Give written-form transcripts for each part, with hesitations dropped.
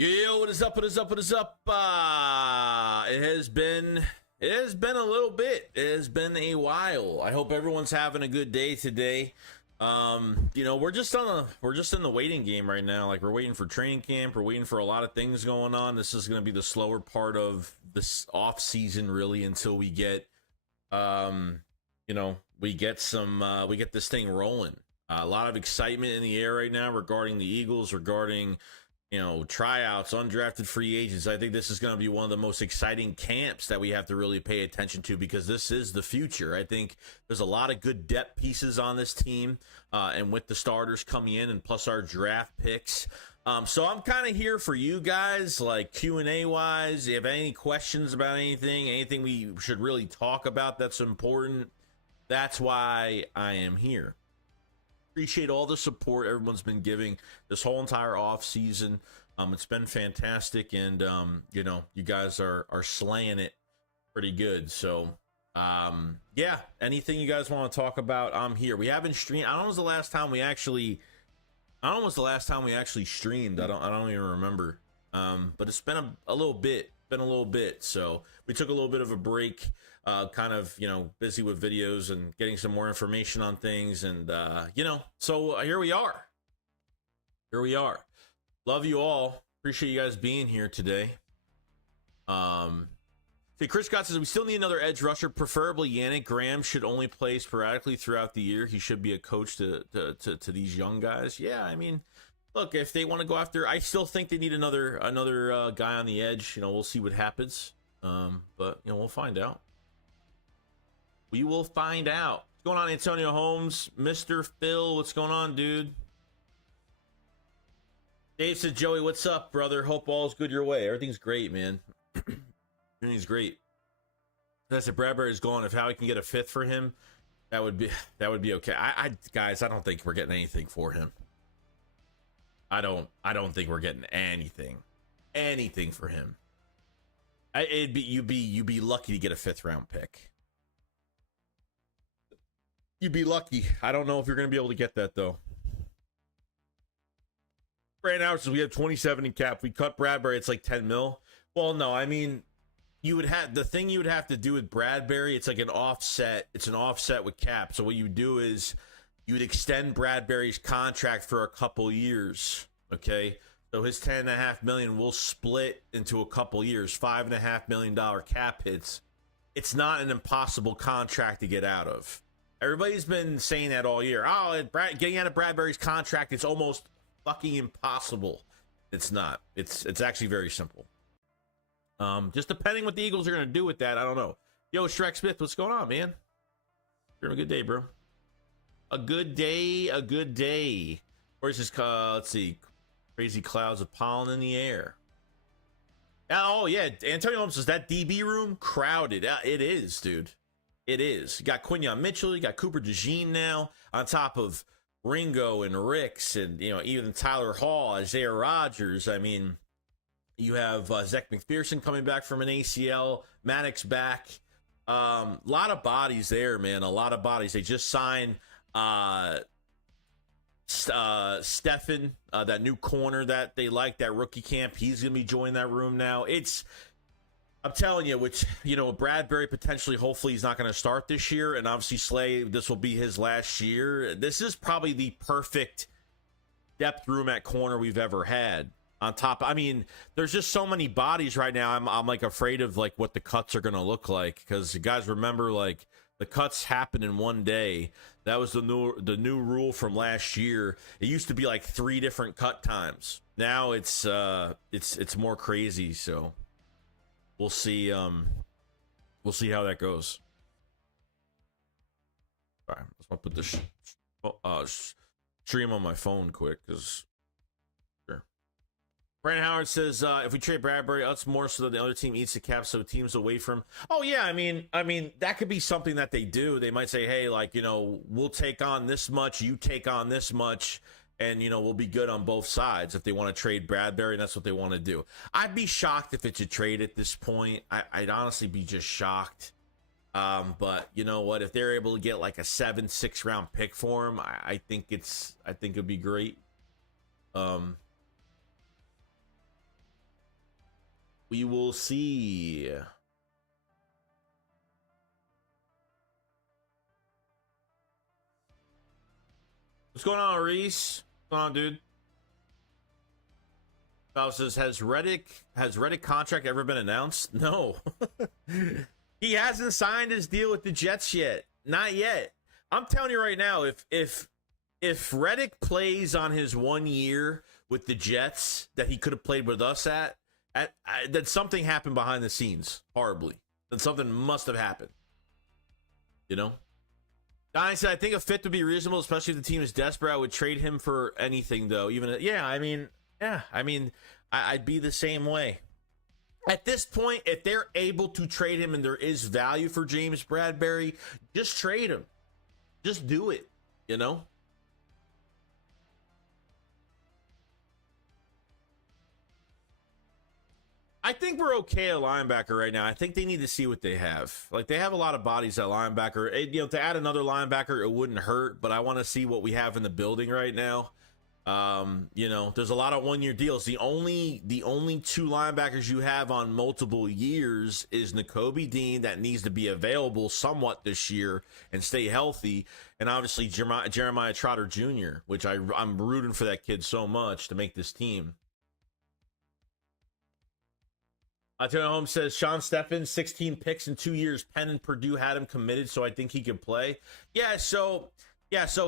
Yo, what is up? What is up? What is up? It has been a little bit. It has been a while. I hope everyone's having a good day today. We're just in the waiting game right now. Like, we're waiting for training camp. We're waiting for a lot of things going on. This is going to be the slower part of this off season, really, until we get we get this thing rolling. A lot of excitement in the air right now regarding the Eagles, regarding tryouts, undrafted free agents. I think this is going to be one of the most exciting camps that we have to really pay attention to, because this is the future. I think there's a lot of good depth pieces on this team, and with the starters coming in and plus our draft picks. So I'm kind of here for you guys, like Q&A wise. If you have any questions about anything we should really talk about that's important, that's why I am here. Appreciate all the support everyone's been giving this whole entire off season. It's been fantastic, and you guys are slaying it pretty good. So yeah, anything you guys want to talk about, I'm here. We haven't streamed. I don't know when was the last time we actually streamed. I don't even remember. But it's been a little bit. So we took a little bit of a break, kind of, busy with videos and getting some more information on things. And, so here we are. Love you all. Appreciate you guys being here today. Chris Scott says, we still need another edge rusher, preferably Yannick Graham should only play sporadically throughout the year. He should be a coach to these young guys. Yeah, I mean, look, if they want to go after, I still think they need another guy on the edge. We'll see what happens. But we'll find out. We will find out. What's going on, Antonio Holmes? Mr. Phil, what's going on, dude? Dave says, Joey, what's up, brother? Hope all's good your way. Everything's great, man. Everything's great. That's if Bradbury's gone. If Howie can get a fifth for him, that would be okay. Guys, I don't think we're getting anything for him. I don't think we're getting anything for him. You'd be lucky to get a fifth round pick. You'd be lucky. I don't know if you're going to be able to get that though. Right now, so we have 27 in cap. We cut Bradbury, it's like 10 mil. Well, no, I mean, you would have to do with Bradbury. It's like an offset. It's an offset with cap. So what you do is you would extend Bradbury's contract for a couple years. Okay, so his $10.5 million will split into a couple years. $5.5 million cap hits. It's not an impossible contract to get out of. Everybody's been saying that all year. Oh, getting out of Bradbury's contract, it's almost fucking impossible. It's not. It's actually very simple. Just depending what the Eagles are going to do with that, I don't know. Yo, Shrek Smith, what's going on, man? You're having a good day, bro. A good day. Where's this? Let's see. Crazy clouds of pollen in the air. Oh, yeah. Antonio Holmes says, that DB room crowded. It is, dude. It is. You got Quinyon Mitchell. You got Cooper DeJean now on top of Ringo and Ricks and, even Tyler Hall, Isaiah Rodgers. I mean, you have Zach McPherson coming back from an ACL. Maddox back. A lot of bodies there, man. A lot of bodies. They just signed Stefan, that new corner that they like, that rookie camp. He's going to be joining that room now. I'm telling you, which, Bradbury potentially, hopefully he's not going to start this year. And obviously Slay, this will be his last year. This is probably the perfect depth room at corner we've ever had. On top, I mean, there's just so many bodies right now. I'm like afraid of like what the cuts are going to look like, because you guys remember, like, the cuts happen in one day. That was the new rule from last year. It used to be like 3 different cut times. Now it's more crazy. So we'll see. We'll see how that goes. All right, let's put this stream on my phone quick, because. Brandon Howard says, if we trade Bradbury, us more so that the other team eats the cap, so teams away from. Oh yeah, I mean that could be something that they do. They might say, hey, like, we'll take on this much, you take on this much, and we'll be good on both sides. If they want to trade Bradbury, that's what they want to do. I'd be shocked if it's a trade at this point. I'd honestly be just shocked. But you know what? If they're able to get like a 7-6 round pick for him, I think it'd be great. We will see. What's going on, Reese? What's going on, dude? Val says, has Reddick contract ever been announced? No. He hasn't signed his deal with the Jets yet. Not yet. I'm telling you right now, if Reddick plays on his 1 year with the Jets that he could have played with us then something happened behind the scenes horribly. Then something must have happened. You know? I said, I think a fit would be reasonable, especially if the team is desperate. I would trade him for anything, though. I'd be the same way. At this point, if they're able to trade him and there is value for James Bradberry, just trade him. Just do it, you know? I think we're okay at linebacker right now. I think they need to see what they have. Like, they have a lot of bodies at linebacker. To add another linebacker, it wouldn't hurt, but I want to see what we have in the building right now. There's a lot of 1 year deals. The only two linebackers you have on multiple years is Nakobe Dean, that needs to be available somewhat this year and stay healthy, and obviously Jeremiah Trotter Jr., which I'm rooting for that kid so much to make this team. Antonio Holmes says, Sean Stephens, 16 picks in 2 years. Penn and Purdue had him committed, so I think he can play. So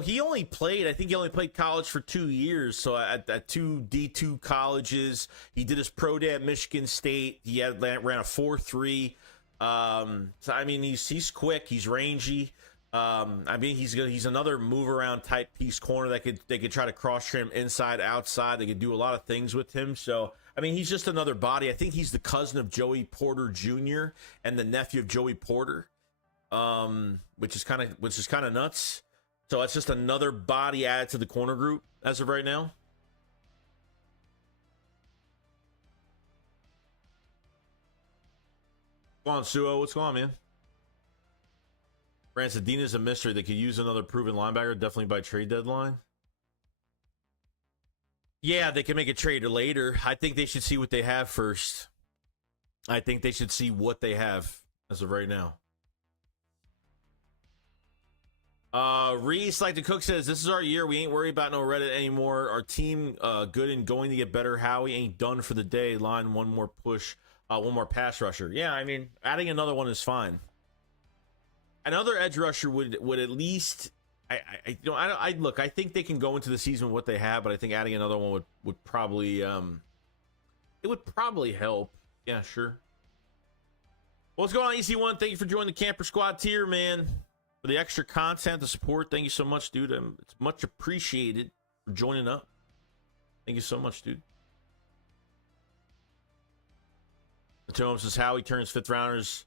he only played, I think he only played college for 2 years. So at two D2 colleges, he did his pro day at Michigan State. He ran a 4.3. He's quick, he's rangy. He's another move around type piece corner that they could try to cross trim inside, outside. They could do a lot of things with him. So he's just another body. I think he's the cousin of Joey Porter Jr. and the nephew of Joey Porter, which is kind of nuts. So it's just another body added to the corner group as of right now. Go on, Suo. What's going on, man? Branson is a mystery. They could use another proven linebacker, definitely by trade deadline. Yeah, they can make a trade later. I think they should see what they have first. I think they should see what they have as of right now. Reese, like the cook says, this is our year. We ain't worried about no Reddit anymore. Our team good and going to get better. Howie ain't done for the day. Line one more push, one more pass rusher. Yeah, adding another one is fine. Another edge rusher would at least. I think they can go into the season with what they have, but I think adding another one would probably it would probably help. Yeah, sure. What's going on, EC1? Thank you for joining the Camper Squad tier, man. For the extra content, the support, thank you so much, dude. It's much appreciated for joining up. Thank you so much, dude. Tom says Howie turns fifth rounders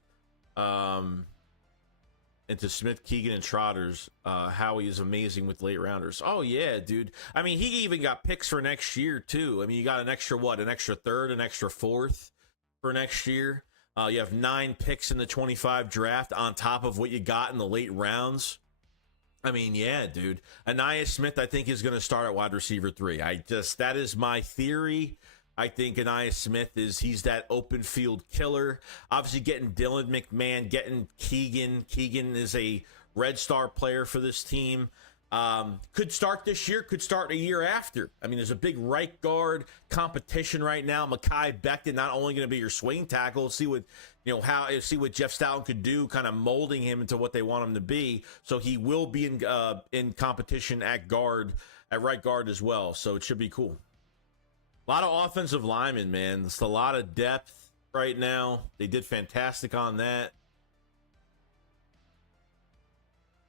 into Smith, Keegan, and Trotters. Howie is amazing with late rounders. Oh, yeah, dude. He even got picks for next year, too. You got an extra, an extra third, an extra fourth for next year. You have 9 picks in the 25 draft on top of what you got in the late rounds. Yeah, dude. Aniyah Smith, I think, is going to start at wide receiver 3. That is my theory. I think Aniyah Smith he's that open field killer. Obviously getting Dylan McMahon, getting Keegan. Keegan is a Red Star player for this team. Could start this year, could start a year after. There's a big right guard competition right now. Mekhi Becton not only going to be your swing tackle, see what Jeff Stoutland could do, kind of molding him into what they want him to be. So he will be in competition at right guard as well. So it should be cool. A lot of offensive linemen, man. It's a lot of depth right now. They did fantastic on that.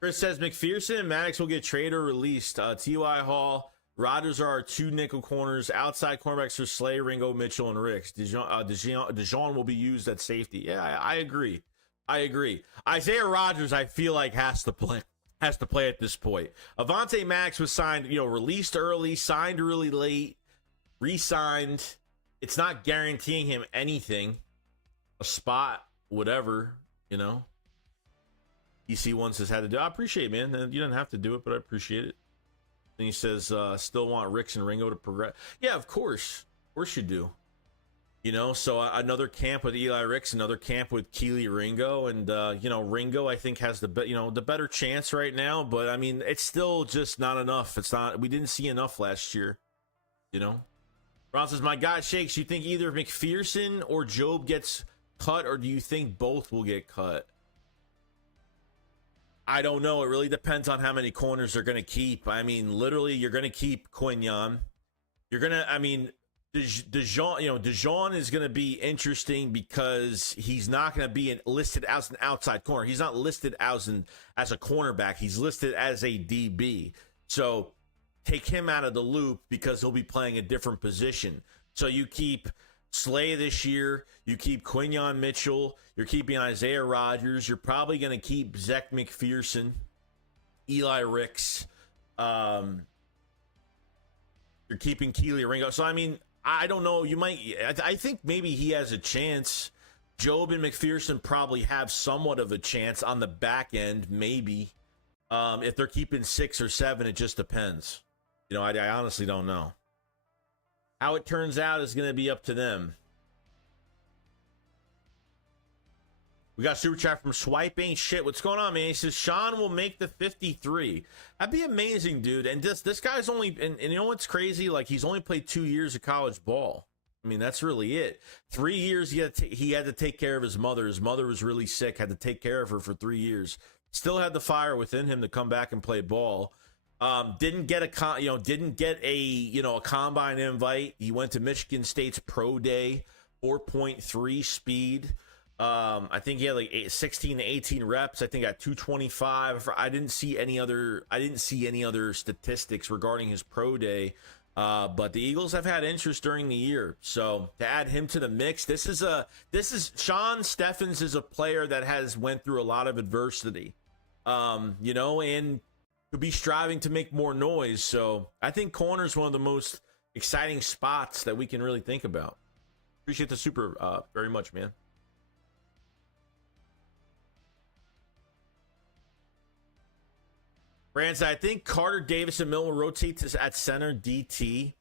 Chris says McPherson and Maddox will get traded or released. T.Y. Hall, Rodgers are our 2 nickel corners. Outside cornerbacks are Slay, Ringo, Mitchell, and Ricks. Dijon will be used at safety. Yeah, I agree. Isaiah Rodgers, I feel like has to play at this point. Avonte Maddox was signed, released early, signed really late, re-signed. It's not guaranteeing him anything, a spot, whatever, EC1 says had to do. I appreciate it, man. You didn't have to do it, but I appreciate it. And he says, still want Ricks and Ringo to progress. Yeah, of course. Of course you do. So another camp with Eli Ricks, another camp with Keely Ringo, and Ringo I think has the better chance right now, but I mean it's still just not enough. We didn't see enough last year. Ron says, my God shakes. You think either McPherson or Job gets cut, or do you think both will get cut? I don't know. It really depends on how many corners they're going to keep. I mean, literally, you're going to keep Quignon. You're going to, I mean, Dijon is going to be interesting because he's not going to be listed as an outside corner. He's not listed as a cornerback. He's listed as a DB. So take him out of the loop because he'll be playing a different position. So you keep Slay this year. You keep Quignon Mitchell. You're keeping Isaiah Rodgers. You're probably going to keep Zech McPherson, Eli Ricks. You're keeping Keely Ringo. So, I mean, I don't know. You might. I think maybe he has a chance. Job and McPherson probably have somewhat of a chance on the back end, maybe. If they're keeping 6 or 7, it just depends. I honestly don't know. How it turns out is going to be up to them. We got super chat from Swipe Ain't Shit. What's going on, man? He says Sean will make the 53. That'd be amazing, dude. And this guy's only, and you know what's crazy? Like, he's only played 2 years of college ball. I mean, that's really it. 3 years he had to take care of his mother. His mother was really sick. Had to take care of her for 3 years. Still had the fire within him to come back and play ball. Didn't get a combine invite. He went to Michigan State's pro day, 4.3 speed. I think he had like 16 to 18 reps. I think at 225. I didn't see any other statistics regarding his pro day. But the Eagles have had interest during the year. So to add him to the mix, this is Sean Steffens is a player that has went through a lot of adversity. And could be striving to make more noise. So I think corner is one of the most exciting spots that we can really think about. Appreciate the super very much, man. Brands, I think Carter, Davis, and Milton will rotate at center DT.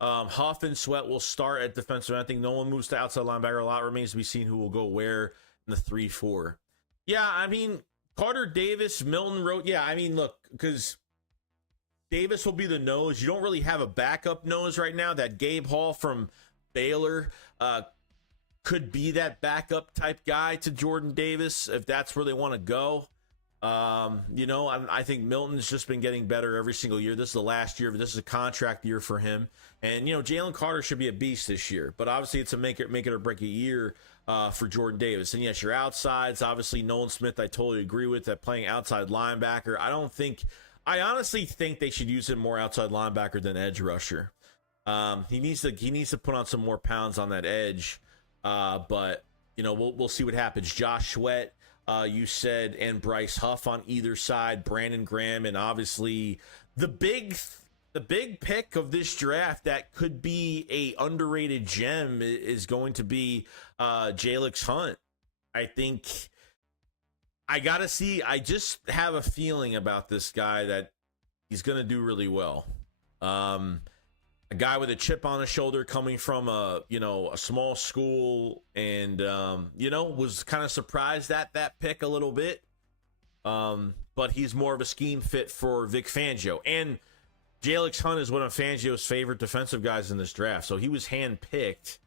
Huff and Sweat will start at defensive. I think no one moves to outside linebacker. A lot remains to be seen who will go where in the 3-4. Yeah, I mean, Carter, Davis, Milton wrote. Yeah, I mean, look, because Davis will be the nose. You don't really have a backup nose right now. That Gabe Hall from Baylor could be that backup type guy to Jordan Davis if that's where they want to go. I think Milton's just been getting better every single year. This is the last year. This is a contract year for him. And, Jalen Carter should be a beast this year. But obviously it's a make it or break a year for Jordan Davis. And, yes, your outsides, obviously Nolan Smith, I totally agree with that, playing outside linebacker. I honestly think they should use him more outside linebacker than edge rusher. He needs to put on some more pounds on that edge. But, we'll see what happens. Josh Sweat, you said, and Bryce Huff on either side, Brandon Graham, and obviously the big pick of this draft that could be a underrated gem is going to be Jalix Hunt. I think I just have a feeling about this guy that he's going to do really well. A guy with a chip on his shoulder, coming from a small school, and was kind of surprised at that pick a little bit. But he's more of a scheme fit for Vic Fangio, and Jalix Hunt is one of Fangio's favorite defensive guys in this draft, so he was handpicked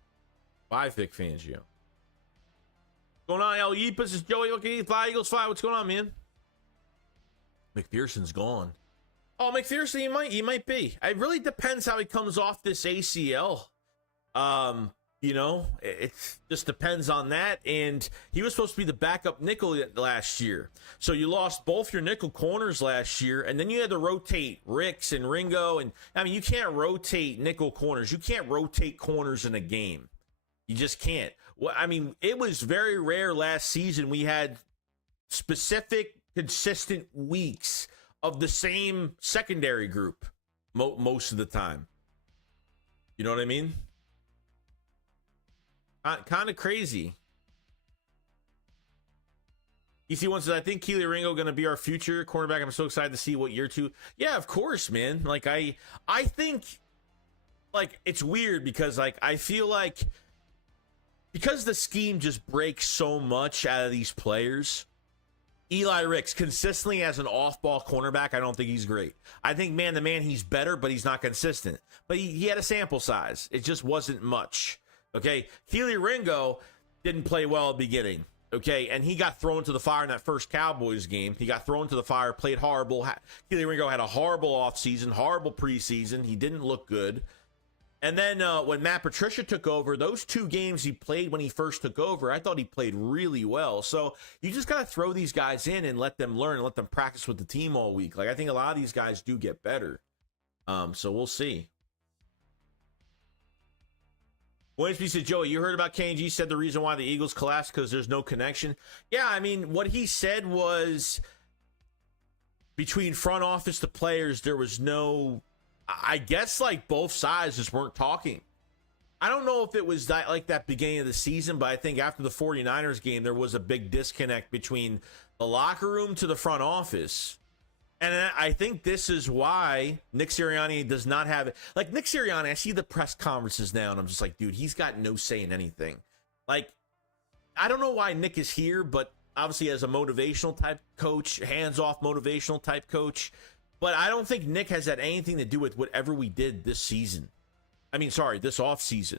by Vic Fangio. What's going on, El Yeepus? This is Joey. Okay, Fly Eagles Fly. What's going on, man? McPherson's gone. Oh, McPherson, he might be. It really depends how he comes off this ACL. It just depends on that. And he was supposed to be the backup nickel last year. So you lost both your nickel corners last year, and then you had to rotate Ricks and Ringo. And I mean, you can't rotate nickel corners. You can't rotate corners in a game. You just can't. Well, I mean, it was very rare last season. We had specific, consistent weeks of the same secondary group most of the time. You know what I mean? Kind of crazy. EC1 says, I think Keely Ringo going to be our future cornerback. I'm so excited to see what year 2. Yeah, of course, man. Like, I think, like, it's weird because, like, I feel like because the scheme just breaks so much out of these players. Eli Ricks consistently as an off-ball cornerback, I don't think he's great. I think man-to-man he's better, but he's not consistent. But he had a sample size. It just wasn't much. Okay, Keely Ringo didn't play well at the beginning. Okay, and he got thrown to the fire in that first Cowboys game. He got thrown to the fire, played horrible. Keely Ringo had a horrible offseason, horrible preseason. He didn't look good. And then when Matt Patricia took over, those 2 games he played when he first took over, I thought he played really well. So you just got to throw these guys in and let them learn and let them practice with the team all week. Like, I think a lot of these guys do get better. So we'll see. Williams said, Joey, you heard about KG said the reason why the Eagles collapsed because there's no connection. Yeah, I mean, what he said was between front office to players, there was no... I guess like both sides just weren't talking. I don't know if it was like that beginning of the season, but I think after the 49ers game, there was a big disconnect between the locker room to the front office. And I think this is why Nick Sirianni does not have it. Like Nick Sirianni, I see the press conferences now, and I'm just like, dude, he's got no say in anything. Like, I don't know why Nick is here, but obviously as a motivational type coach, hands-off motivational type coach, but I don't think Nick has had anything to do with whatever we did this season. I mean, sorry, this offseason.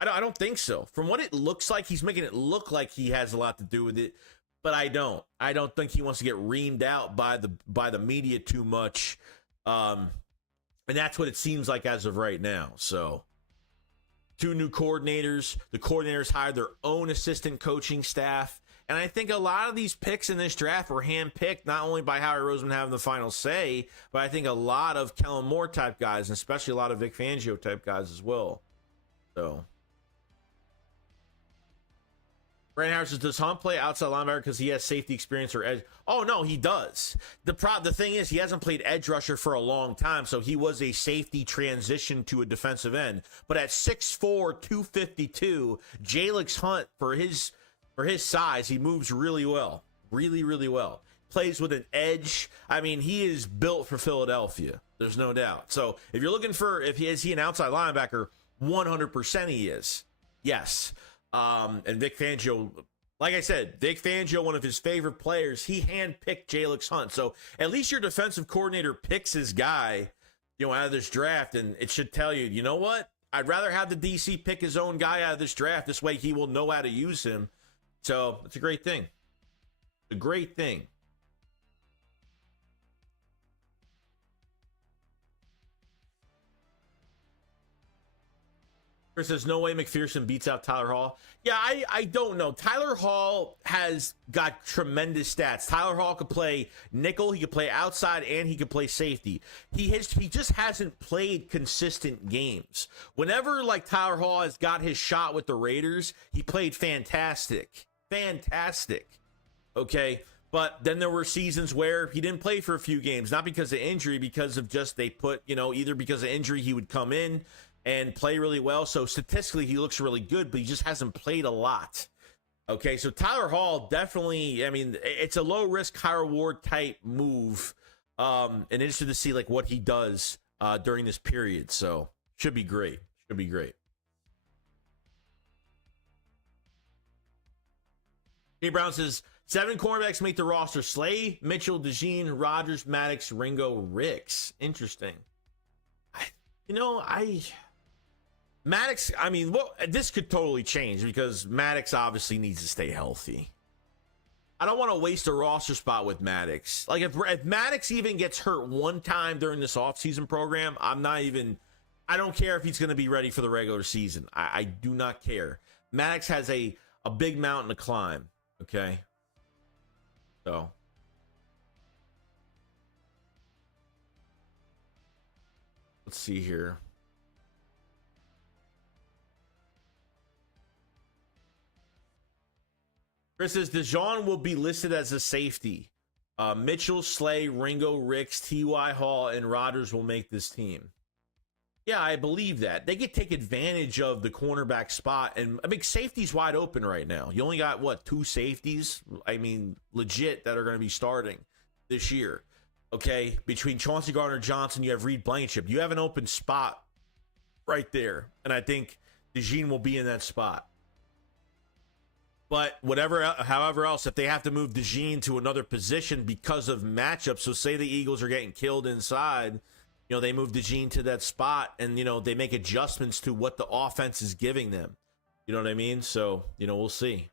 I don't think so. From what it looks like, he's making it look like he has a lot to do with it, but I don't. I don't think he wants to get reamed out by the media too much. And that's what it seems like as of right now. So 2 new coordinators. The coordinators hired their own assistant coaching staff. And I think a lot of these picks in this draft were handpicked, not only by Howie Roseman having the final say, but I think a lot of Kellen Moore type guys, and especially a lot of Vic Fangio type guys as well. So, Brandon Harris says, does Hunt play outside linebacker because he has safety experience or edge? Oh, no, he does. The thing is, he hasn't played edge rusher for a long time, so he was a safety transition to a defensive end. But at 6'4", 252, Jalix Hunt, for his size, he moves really well. Really, really well. Plays with an edge. I mean, he is built for Philadelphia. There's no doubt. So if you're looking for, is he an outside linebacker? 100% he is. Yes. And Vic Fangio, like I said, Vic Fangio, one of his favorite players, he handpicked Jalix Hunt. So at least your defensive coordinator picks his guy, out of this draft, and it should tell you, you know what? I'd rather have the DC pick his own guy out of this draft. This way he will know how to use him. So it's a great thing. A great thing. Chris says, no way McPherson beats out Tyler Hall. Yeah, I don't know. Tyler Hall has got tremendous stats. Tyler Hall could play nickel, he could play outside, and he could play safety. He just hasn't played consistent games. Whenever like Tyler Hall has got his shot with the Raiders, he played fantastic. Fantastic. Okay. But then there were seasons where he didn't play for a few games, not because of injury, because of just they put, either because of injury, he would come in and play really well. So statistically, he looks really good, but he just hasn't played a lot. Okay. So Tyler Hall definitely, I mean, it's a low risk, high reward type move. And interested to see like what he does during this period. So should be great. Should be great. Jay Brown says, 7 cornerbacks make the roster. Slay, Mitchell, DeJean, Rodgers, Maddox, Ringo, Ricks. Interesting. Maddox, I mean, this could totally change because Maddox obviously needs to stay healthy. I don't want to waste a roster spot with Maddox. Like, if Maddox even gets hurt one time during this offseason program, I don't care if he's going to be ready for the regular season. I do not care. Maddox has a big mountain to climb. Okay. So. Let's see here. Chris says DeJean will be listed as a safety. Mitchell, Slay, Ringo, Ricks, T.Y. Hall, and Rodgers will make this team. Yeah, I believe that. They could take advantage of the cornerback spot. And I mean, safety's wide open right now. You only got, 2 safeties? I mean, legit, that are going to be starting this year. Okay? Between Chauncey Gardner-Johnson, you have Reed Blankenship. You have an open spot right there. And I think DeJean will be in that spot. But whatever, however else, if they have to move DeJean to another position because of matchups, so say the Eagles are getting killed inside, they move DeJean to that spot, and they make adjustments to what the offense is giving them. You know what I mean? So we'll see.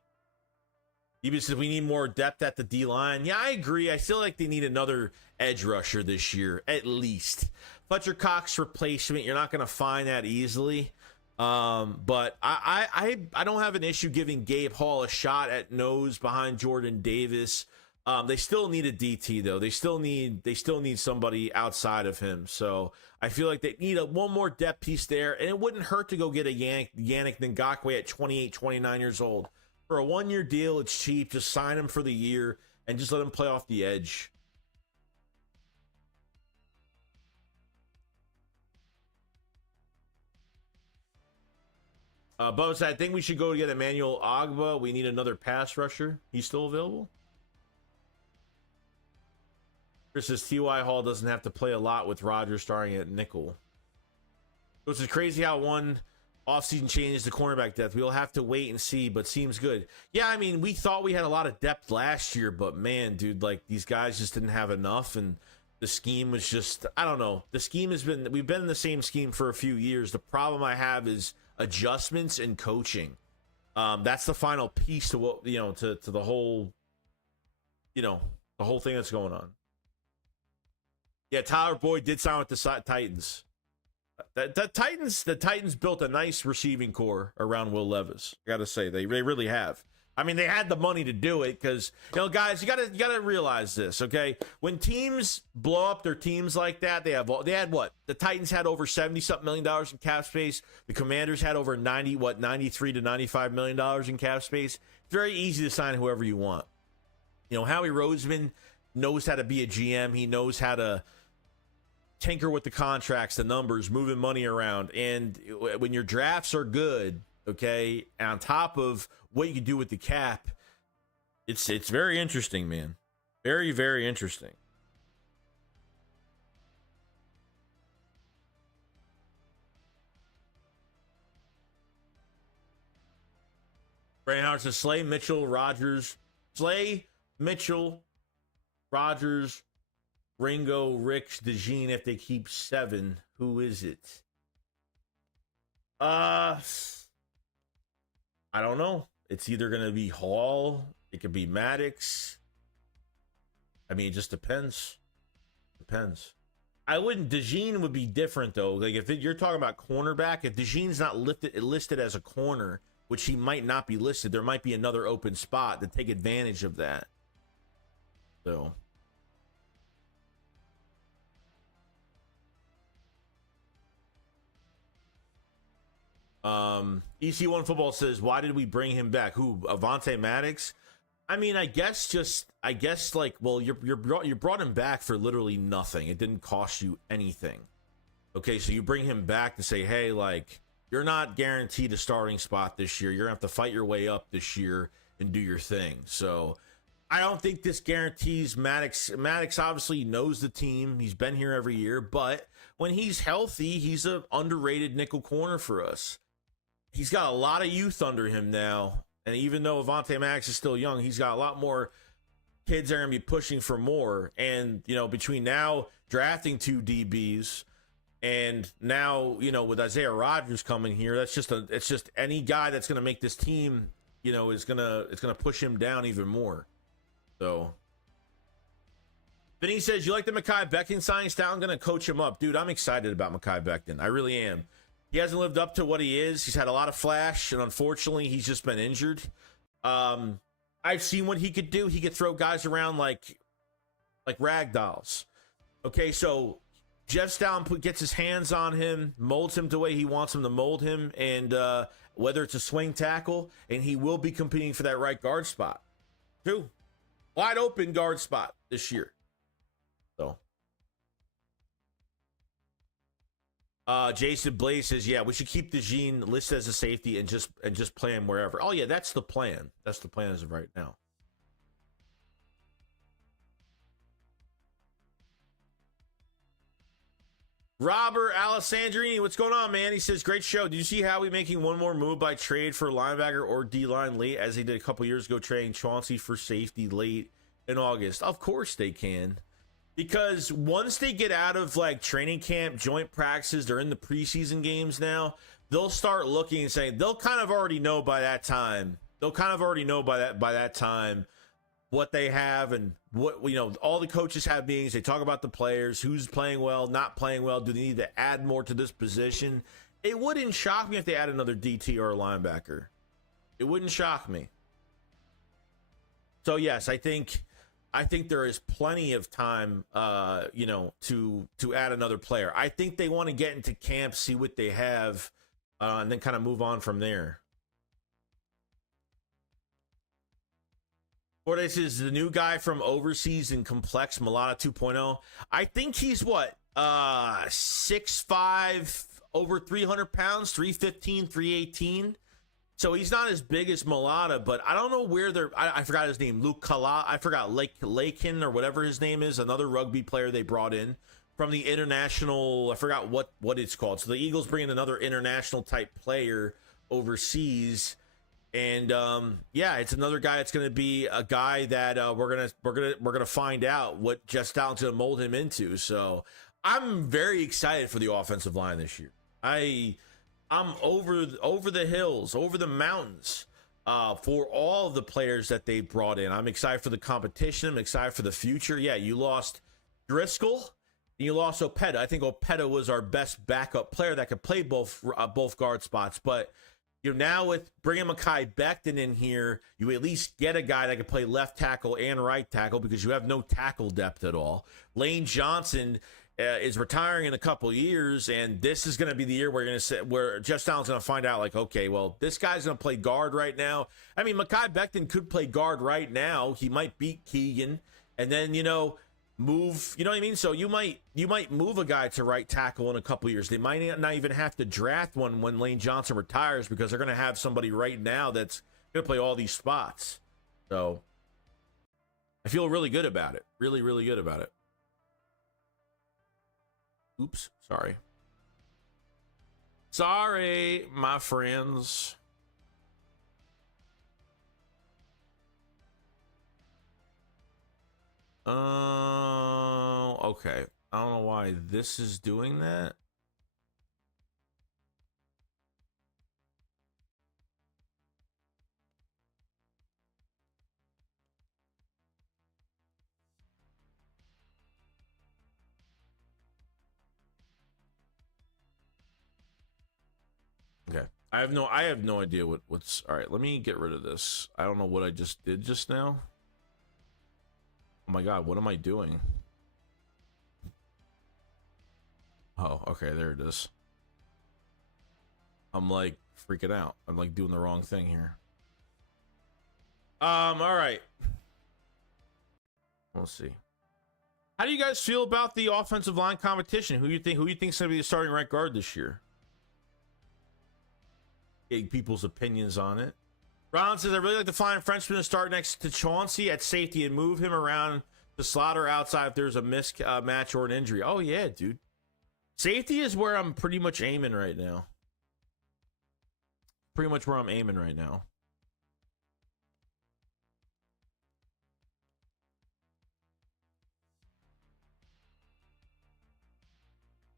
Even says we need more depth at the D line. Yeah, I agree. I feel like they need another edge rusher this year, at least. Fletcher Cox replacement, you're not going to find that easily. But I don't have an issue giving Gabe Hall a shot at nose behind Jordan Davis. They still need a DT though. They still need somebody outside of him. So I feel like they need one more depth piece there, and it wouldn't hurt to go get a Yannick Ngakoue at 28, 29 years old. For a 1-year deal, it's cheap. Just sign him for the year and just let him play off the edge. Bubba said, I think we should go get Emmanuel Ogbah. We need another pass rusher. He's still available? Chris says, T.Y. Hall doesn't have to play a lot with Rodgers starting at nickel. So it's crazy how one offseason changes the cornerback depth. We'll have to wait and see, but seems good. Yeah, I mean, we thought we had a lot of depth last year, but man, dude, like these guys just didn't have enough, and the scheme was just, I don't know. The scheme we've been in the same scheme for a few years. The problem I have is adjustments and coaching. That's the final piece to what, to the whole, the whole thing that's going on. Yeah, Tyler Boyd did sign with the Titans. The Titans built a nice receiving core around Will Levis. I gotta say, they really have. I mean, they had the money to do it because, guys, you gotta realize this, okay? When teams blow up their teams like that, they had what? The Titans had over $70-something million in cap space. The Commanders had over $93 to $95 million in cap space. It's very easy to sign whoever you want. Howie Roseman knows how to be a GM. He knows how to tinker with the contracts, the numbers, moving money around. And when your drafts are good, okay, on top of what you can do with the cap, it's very interesting, man. Very, very interesting. Brandon Howard says Slay, Mitchell, Rodgers, Ringo, Ricks, DeJean. If they keep 7, who is it? I don't know. It's either going to be Hall. It could be Maddox. I mean, it just depends. Depends. DeJean would be different, though. Like, if you're talking about cornerback, if DeJean's not listed as a corner, which he might not be listed, there might be another open spot to take advantage of that. So... EC1 Football says, why did we bring him back? Who? Avonte Maddox? I mean, I guess like, well, you brought him back for literally nothing. It didn't cost you anything. Okay, so you bring him back to say, hey, like, you're not guaranteed a starting spot this year. You're gonna have to fight your way up this year and do your thing. So I don't think this guarantees Maddox. Maddox obviously knows the team. He's been here every year, but when he's healthy, he's an underrated nickel corner for us. He's got a lot of youth under him now. And even though Avonte Maddox is still young, he's got a lot more kids that are going to be pushing for more. And, between now drafting 2 DBs and now, with Isaiah Rodgers coming here, it's just any guy that's going to make this team, it's going to push him down even more. So Vinny says, you like the Mekhi Becton signing style? I'm going to coach him up. Dude, I'm excited about Mekhi Becton. I really am. He hasn't lived up to what he is. He's had a lot of flash, and unfortunately, he's just been injured. I've seen what he could do. He could throw guys around like rag dolls. Okay, so Jeff Stalin gets his hands on him, molds him the way he wants him to mold him, and whether it's a swing tackle, and he will be competing for that right guard spot. Too. Wide open guard spot this year. So. Jason Blaze says, yeah, we should keep DeJean listed as a safety and just play him wherever. Oh, yeah, that's the plan. That's the plan as of right now. Robert Alessandrini, what's going on, man? He says, great show. Did you see Howie making one more move by trade for linebacker or D-line late, as they did a couple years ago, trading Chauncey for safety late in August? Of course they can. Because once they get out of like training camp, joint practices, they're in the preseason games now, they'll start looking and saying, they'll kind of already know by that time. They'll kind of already know by that time what they have and what, you know, all the coaches have meetings. They talk about the players, who's playing well, not playing well. Do they need to add more to this position? It wouldn't shock me if they add another DT or a linebacker. It wouldn't shock me. So yes, I think there is plenty of time, you know, to add another player. I think they want to get into camp, see what they have, and then kind of move on from there. This is the new guy from overseas in Complex, Malata 2.0. I think he's what? 6'5", over 300 pounds, 315, 318. So he's not as big as Malata, but I don't know where they're. I forgot his name. Luke Kala. I forgot Lakin or whatever his name is. Another rugby player they brought in from the international. I forgot what it's called. So the Eagles bring in another international type player overseas. And yeah, it's another guy. It's going to be a guy that we're gonna find out what Jeff Stoutland's going to mold him into. So I'm very excited for the offensive line this year. I'm over the hills, over the mountains for all of the players that they brought in. I'm excited for the competition. I'm excited for the future. Yeah, you lost Driscoll and you lost Opeta. I think Opeta was our best backup player that could play both guard spots, but you know, now with bringing Mekhi Becton in here, you at least get a guy that can play left tackle and right tackle because you have no tackle depth at all. Lane Johnson is retiring in a couple years, and this is going to be the year where Jeff Stoutland's going to find out, like, okay, well, this guy's going to play guard right now. I mean, Mekhi Becton could play guard right now. He might beat Keegan, and then, you know, move, you know what I mean? So you might move a guy to right tackle in a couple years. They might not even have to draft one when Lane Johnson retires because they're going to have somebody right now that's going to play all these spots. So I feel really good about it. Really, really good about it. Oops, sorry. Sorry, my friends. Okay. I don't know why this is doing that. Okay. I have no idea what's all right. Let me get rid of this. I don't know what I just did just now. Oh my God, what am I doing? Oh, okay, there it is. I'm like freaking out. I'm like doing the wrong thing here. All right. We'll see. How do you guys feel about the offensive line competition? Who you think's gonna be the starting right guard this year? Getting people's opinions on it. Ron says, I really like to find Frenchman to start next to Chauncey at safety and move him around to slaughter outside if there's a mismatch or an injury. Oh, yeah, dude. Safety is where I'm pretty much aiming right now. Pretty much where I'm aiming right now.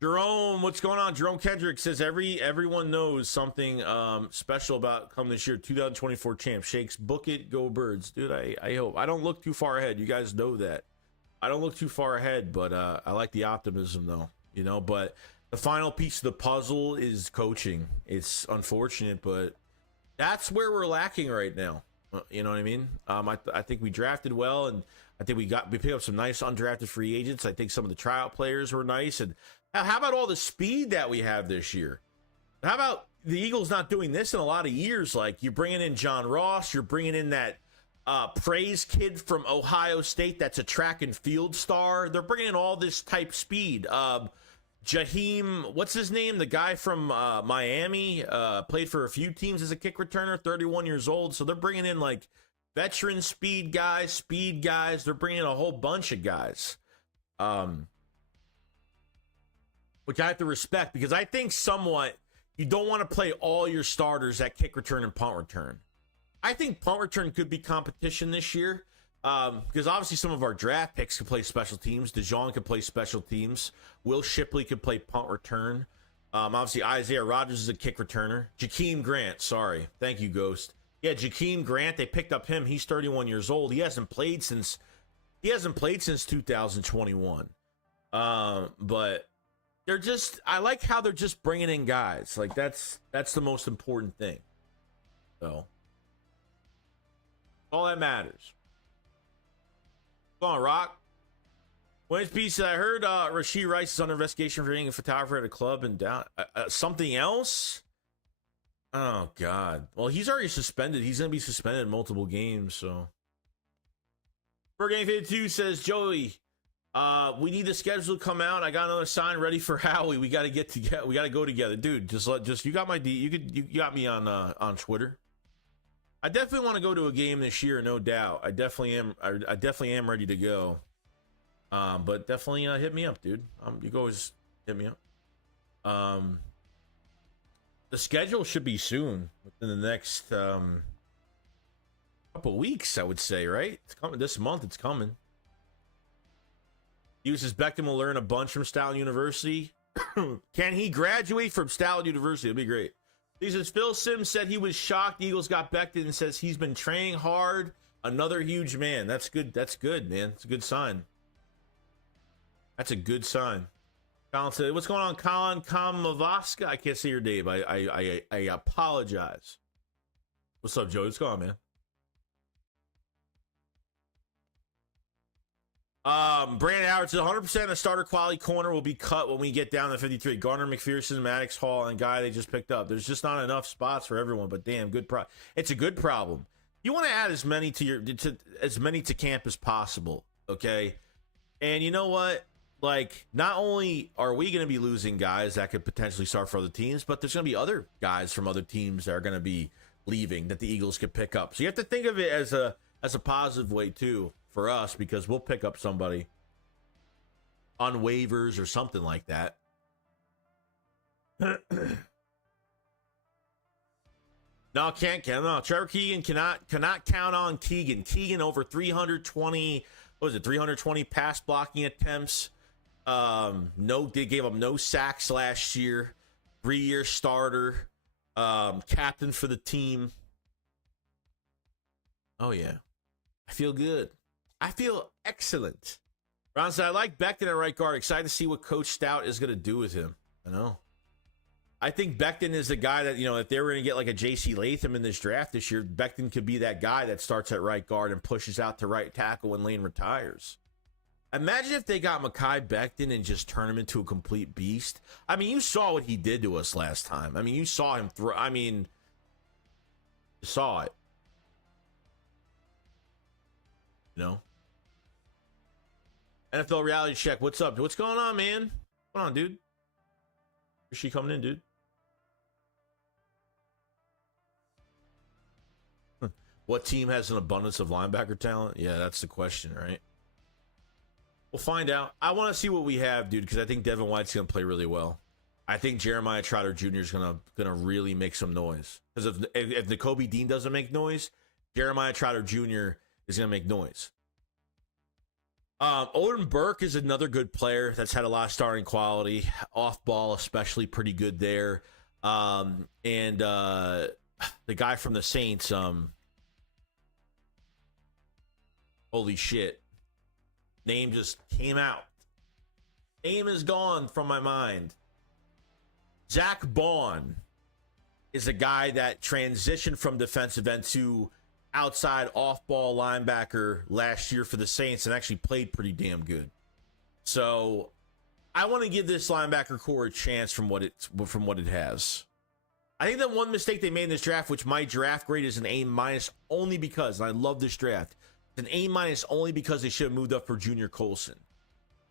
Jerome, what's going on? Jerome Kendrick says everyone knows something special about come this year, 2024 champ. Shakes, book it, go Birds. Dude, I hope. I don't look too far ahead. You guys know that. I don't look too far ahead, but I like the optimism, though. You know, but the final piece of the puzzle is coaching. It's unfortunate, but that's where we're lacking right now. You know what I mean? I think we drafted well, and I think we picked up some nice undrafted free agents. I think some of the tryout players were nice, and how about all the speed that we have this year? How about the Eagles not doing this in a lot of years? Like, you're bringing in John Ross, you're bringing in that Praise kid from Ohio State that's a track and field star. They're bringing in all this type speed. Jaheim, what's his name? The guy from Miami, played for a few teams as a kick returner, 31 years old. So they're bringing in like veteran speed guys. They're bringing in a whole bunch of guys. which I have to respect because I think somewhat you don't want to play all your starters at kick return and punt return. I think punt return could be competition this year because obviously some of our draft picks can play special teams. DeJean can play special teams. Will Shipley could play punt return. Obviously, Isaiah Rodgers is a kick returner. Jakeem Grant, sorry. Thank you, Ghost. Yeah, Jakeem Grant, they picked up him. He's 31 years old. He hasn't played since 2021. But they're just, I like how they're just bringing in guys. Like that's the most important thing. So all that matters. Go on, Rock. Wayne's piece. I heard Rashid Rice is under investigation for being a photographer at a club and down. Something else? Oh God. Well, he's already suspended. He's gonna be suspended in multiple games. So, for Game 52 says Joey, we need the schedule to come out. I got another sign ready for Howie. We got to get together. We got to go together, dude. Just you got my you got me on Twitter. I definitely want to go to a game this year, no doubt. I definitely am. I definitely am ready to go. But definitely hit me up, dude. You can always hit me up. The schedule should be soon, within the next couple weeks, I would say, right? It's coming this month. It's coming. Uses Beckham will learn a bunch from Stalin University. Can he graduate from Stalin University? It'd be great. He says Phil Sims said he was shocked the Eagles got Becton and says he's been training hard. Another huge man. That's good. That's good, man. It's a good sign. That's a good sign. Colin said, "What's going on, Colin Kamavaska?" I can't say your name. I apologize. What's up, Joe? What's going on, man? Brandon Howard said 100% of starter quality corner will be cut when we get down to 53. Garner, McPherson, Maddox, Hall, and guy they just picked up. There's just not enough spots for everyone, but damn, good it's a good problem. You want to add as many to camp as possible, okay? And you know what? Like, not only are we going to be losing guys that could potentially start for other teams, but there's going to be other guys from other teams that are going to be leaving that the Eagles could pick up. So you have to think of it as a positive way too for us, because we'll pick up somebody on waivers or something like that. No, can't count. No, Trevor Keegan cannot count on Keegan. Keegan over 320. What was it? 320 pass blocking attempts. They gave up no sacks last year. 3-year starter. Captain for the team. Oh yeah, I feel good. I feel excellent. Ron said, I like Becton at right guard. Excited to see what Coach Stout is going to do with him. I know. I think Becton is the guy that, if they were going to get like a J.C. Latham in this draft this year, Becton could be that guy that starts at right guard and pushes out to right tackle when Lane retires. Imagine if they got Mekhi Becton and just turn him into a complete beast. I mean, you saw what he did to us last time. I mean, you saw him throw. I mean, you saw it. NFL Reality Check. What's up? What's going on, man? What's going on, dude? Is she coming in, dude? What team has an abundance of linebacker talent? Yeah, that's the question, right? We'll find out. I want to see what we have, dude, because I think Devin White's going to play really well. I think Jeremiah Trotter Jr. is gonna really make some noise. Because if Nakobe Dean doesn't make noise, Jeremiah Trotter Jr. is going to make noise. Odin Burke is another good player that's had a lot of starting quality. Off ball, especially pretty good there. And the guy from the Saints, holy shit. Name just came out. Name is gone from my mind. Zach Bond is a guy that transitioned from defensive end to outside off-ball linebacker last year for the Saints and actually played pretty damn good. So I want to give this linebacker core a chance from what it has. I think the one mistake they made in this draft, which my draft grade is an A- only because, and I love this draft, it's an A- only because they should have moved up for Junior Colson.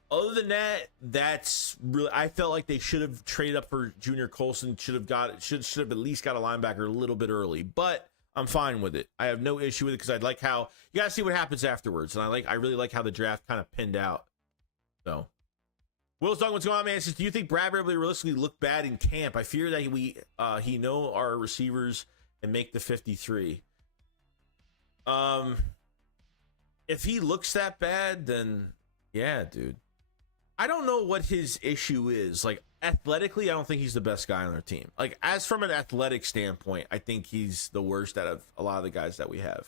Other than that, that's really, I felt like they should have traded up for Junior Colson, should have at least got a linebacker a little bit early, but I'm fine with it. I have no issue with it because I like how you gotta see what happens afterwards, and I really like how the draft kind of pinned out. So Will's Dog, what's going on, man? It says, do you think Bradbury will realistically look bad in camp? I fear that he know our receivers and make the 53. If he looks that bad, then yeah, dude. I don't know what his issue is. Like, athletically, I don't think he's the best guy on their team. Like, as from an athletic standpoint, I think he's the worst out of a lot of the guys that we have.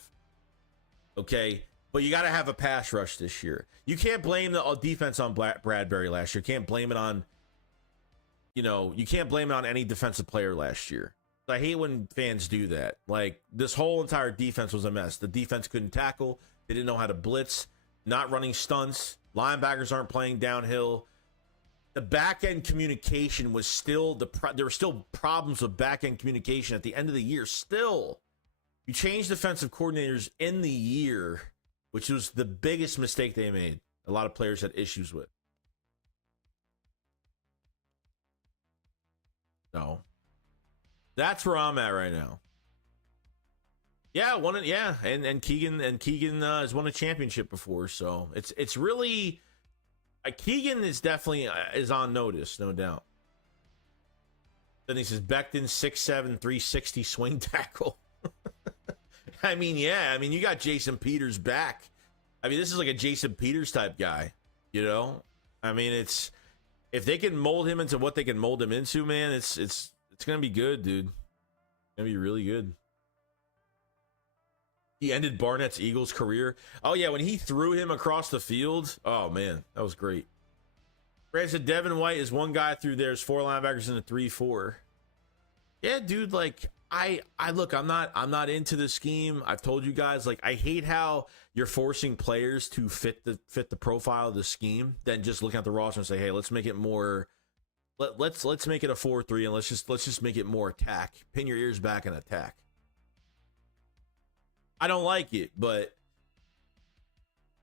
Okay? But you got to have a pass rush this year. You can't blame the defense on Bradbury last year. You can't blame it on, you can't blame it on any defensive player last year. I hate when fans do that. Like, this whole entire defense was a mess. The defense couldn't tackle. They didn't know how to blitz. Not running stunts. Linebackers aren't playing downhill. The back-end communication was still there were still problems with back-end communication at the end of the year. Still, you changed defensive coordinators in the year, which was the biggest mistake they made. A lot of players had issues with. So that's where I'm at right now. Yeah, and Keegan has won a championship before, so it's really Keegan is definitely is on notice, no doubt. Then he says Becton 6'7", 360 swing tackle. I mean, you got Jason Peters back. I mean, this is like a Jason Peters type guy, I mean, it's if they can mold him into what they can mold him into, man, it's gonna be good, dude. It's gonna be really good. He ended Barnett's Eagles career. Oh, yeah, when he threw him across the field. Oh, man, that was great. Brad said Devin White is one guy through there's 4 linebackers in a 3-4. Yeah, dude, like, I look, I'm not into the scheme. I've told you guys, like, I hate how you're forcing players to fit the profile of the scheme than just looking at the roster and say, hey, let's make it more, let's make it a 4-3 and let's just make it more attack. Pin your ears back and attack. I don't like it, but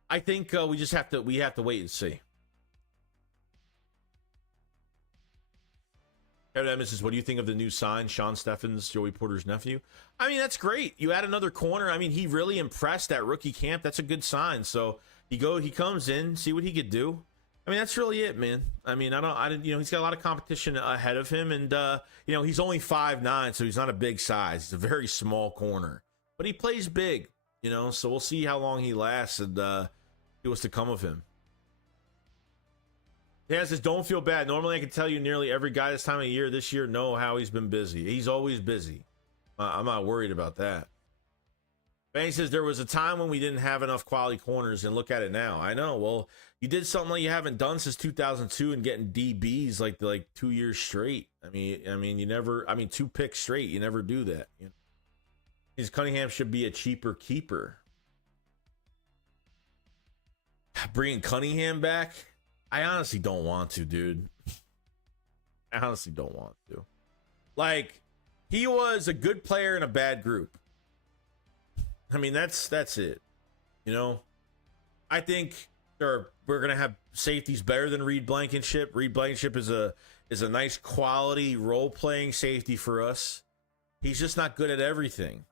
I think we have to wait and see. Kevin Evans says, what do you think of the new sign, Sean Steffens, Joey Porter's nephew? I mean, that's great. You add another corner. I mean, he really impressed at rookie camp. That's a good sign. So he comes in, see what he could do. I mean, that's really it, man. I mean, he's got a lot of competition ahead of him, and he's only 5'9", so he's not a big size. He's a very small corner. But he plays big, so we'll see how long he lasts and see what's to come of him. Dan says, don't feel bad. Normally I can tell you nearly every guy this time of year. This year, no, Howie's been busy. He's always busy. I'm not worried about that. Benny says, there was a time when we didn't have enough quality corners, and look at it now. I know. Well, you did something like you haven't done since 2002 and getting DBs like 2 years straight. I mean, you never, 2 picks straight. You never do that. Cunningham should be a cheaper keeper. Bringing Cunningham back? I honestly don't want to, dude. I honestly don't want to. Like, he was a good player in a bad group. I mean, that's it. I think we're gonna have safeties better than Reed Blankenship. Reed Blankenship is a nice quality role playing safety for us. He's just not good at everything.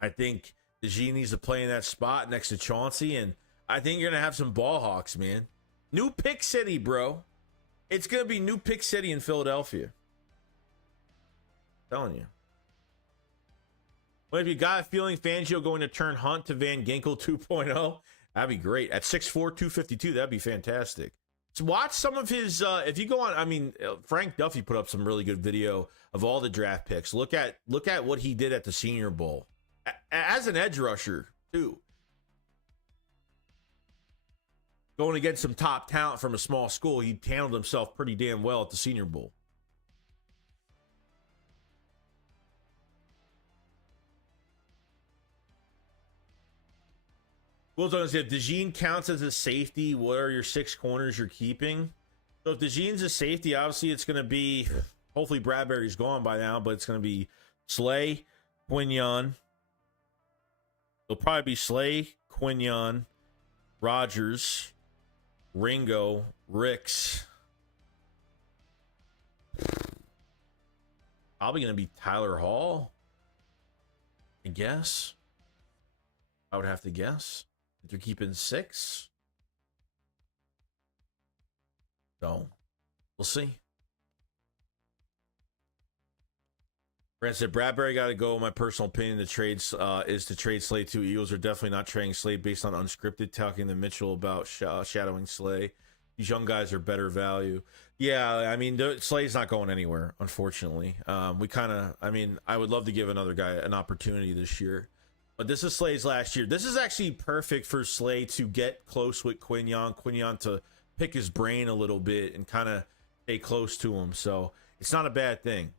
I think DeJean needs to play in that spot next to Chauncey, and I think you're going to have some ball hawks, man. New Pick City, bro. It's going to be New Pick City in Philadelphia. I'm telling you. But if you got a feeling Fangio going to turn Hunt to Van Ginkel 2.0, that'd be great. At 6'4", 252, that'd be fantastic. So watch some of his, if you go on, Frank Duffy put up some really good video of all the draft picks. Look at what he did at the Senior Bowl. As an edge rusher, too. Going against some top talent from a small school, he handled himself pretty damn well at the Senior Bowl. Will's on, if DeJean counts as a safety, what are your 6 corners you're keeping? So if DeJean's a safety, obviously it's going to be, hopefully Bradbury's gone by now, but it's going to be Slay, Quignon. It'll probably be Slay, Quignon, Rogers, Ringo, Ricks. Probably going to be Tyler Hall, I guess. I would have to guess. If you're keeping 6. So we'll see. Brent said Bradbury got to go. My personal opinion, the trades is to trade Slay too. Eagles are definitely not trading Slay based on unscripted, talking to Mitchell about shadowing Slay. These young guys are better value. Yeah, I mean, Slay's not going anywhere, unfortunately. I would love to give another guy an opportunity this year, but this is Slay's last year. This is actually perfect for Slay to get close with Quignon to pick his brain a little bit and kind of stay close to him. So it's not a bad thing.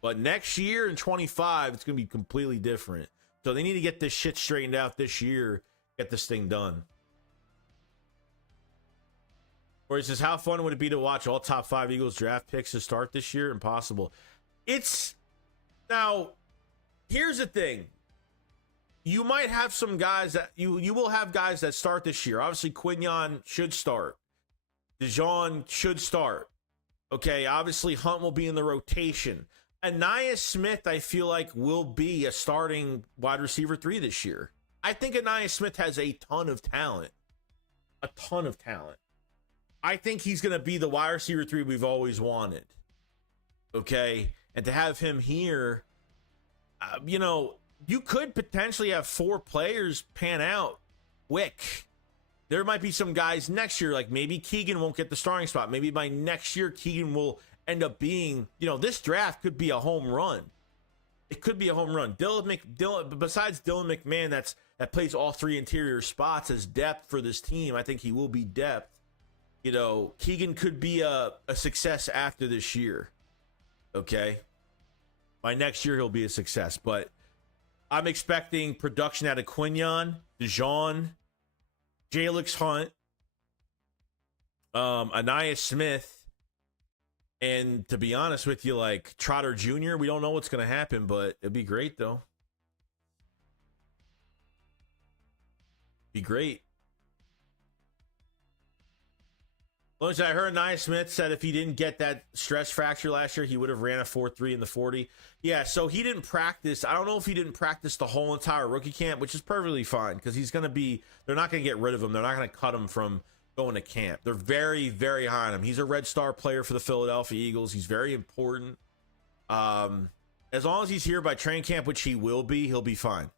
But next year in 25, it's going to be completely different. So they need to get this shit straightened out this year, get this thing done. Or he says, how fun would it be to watch all top 5 Eagles draft picks to start this year? Impossible. Now, here's the thing. You might have some guys that, you will have guys that start this year. Obviously, Quignon should start. Dijon should start. Okay, obviously, Hunt will be in the rotation. Anaya Smith, I feel like, will be a starting wide receiver 3 this year. I think Anaya Smith has a ton of talent. A ton of talent. I think he's going to be the wide receiver 3 we've always wanted. Okay? And to have him here, you could potentially have 4 players pan out quick. There might be some guys next year, like maybe Keegan won't get the starting spot. Maybe by next year, Keegan will end up being, this draft could be a home run. It could be a home run. Besides Dylan McMahon, that plays all 3 interior spots as depth for this team. I think he will be depth. Keegan could be a success after this year. Okay? By next year, he'll be a success. But I'm expecting production out of Quignon, Dijon, Jalix Hunt, Anaya Smith, and to be honest with you, like Trotter Jr., we don't know what's going to happen, but it'd be great, though. Be great. I heard Anaya Smith said if he didn't get that stress fracture last year, he would have ran a 4.3 in the 40. Yeah, so he didn't practice. I don't know if he didn't practice the whole entire rookie camp, which is perfectly fine because he's going to be, they're not going to get rid of him. They're not going to cut him from going to camp. They're very, very high on him. He's a red star player for the Philadelphia Eagles. He's very important. As long as he's here by training camp, which he will be, he'll be fine.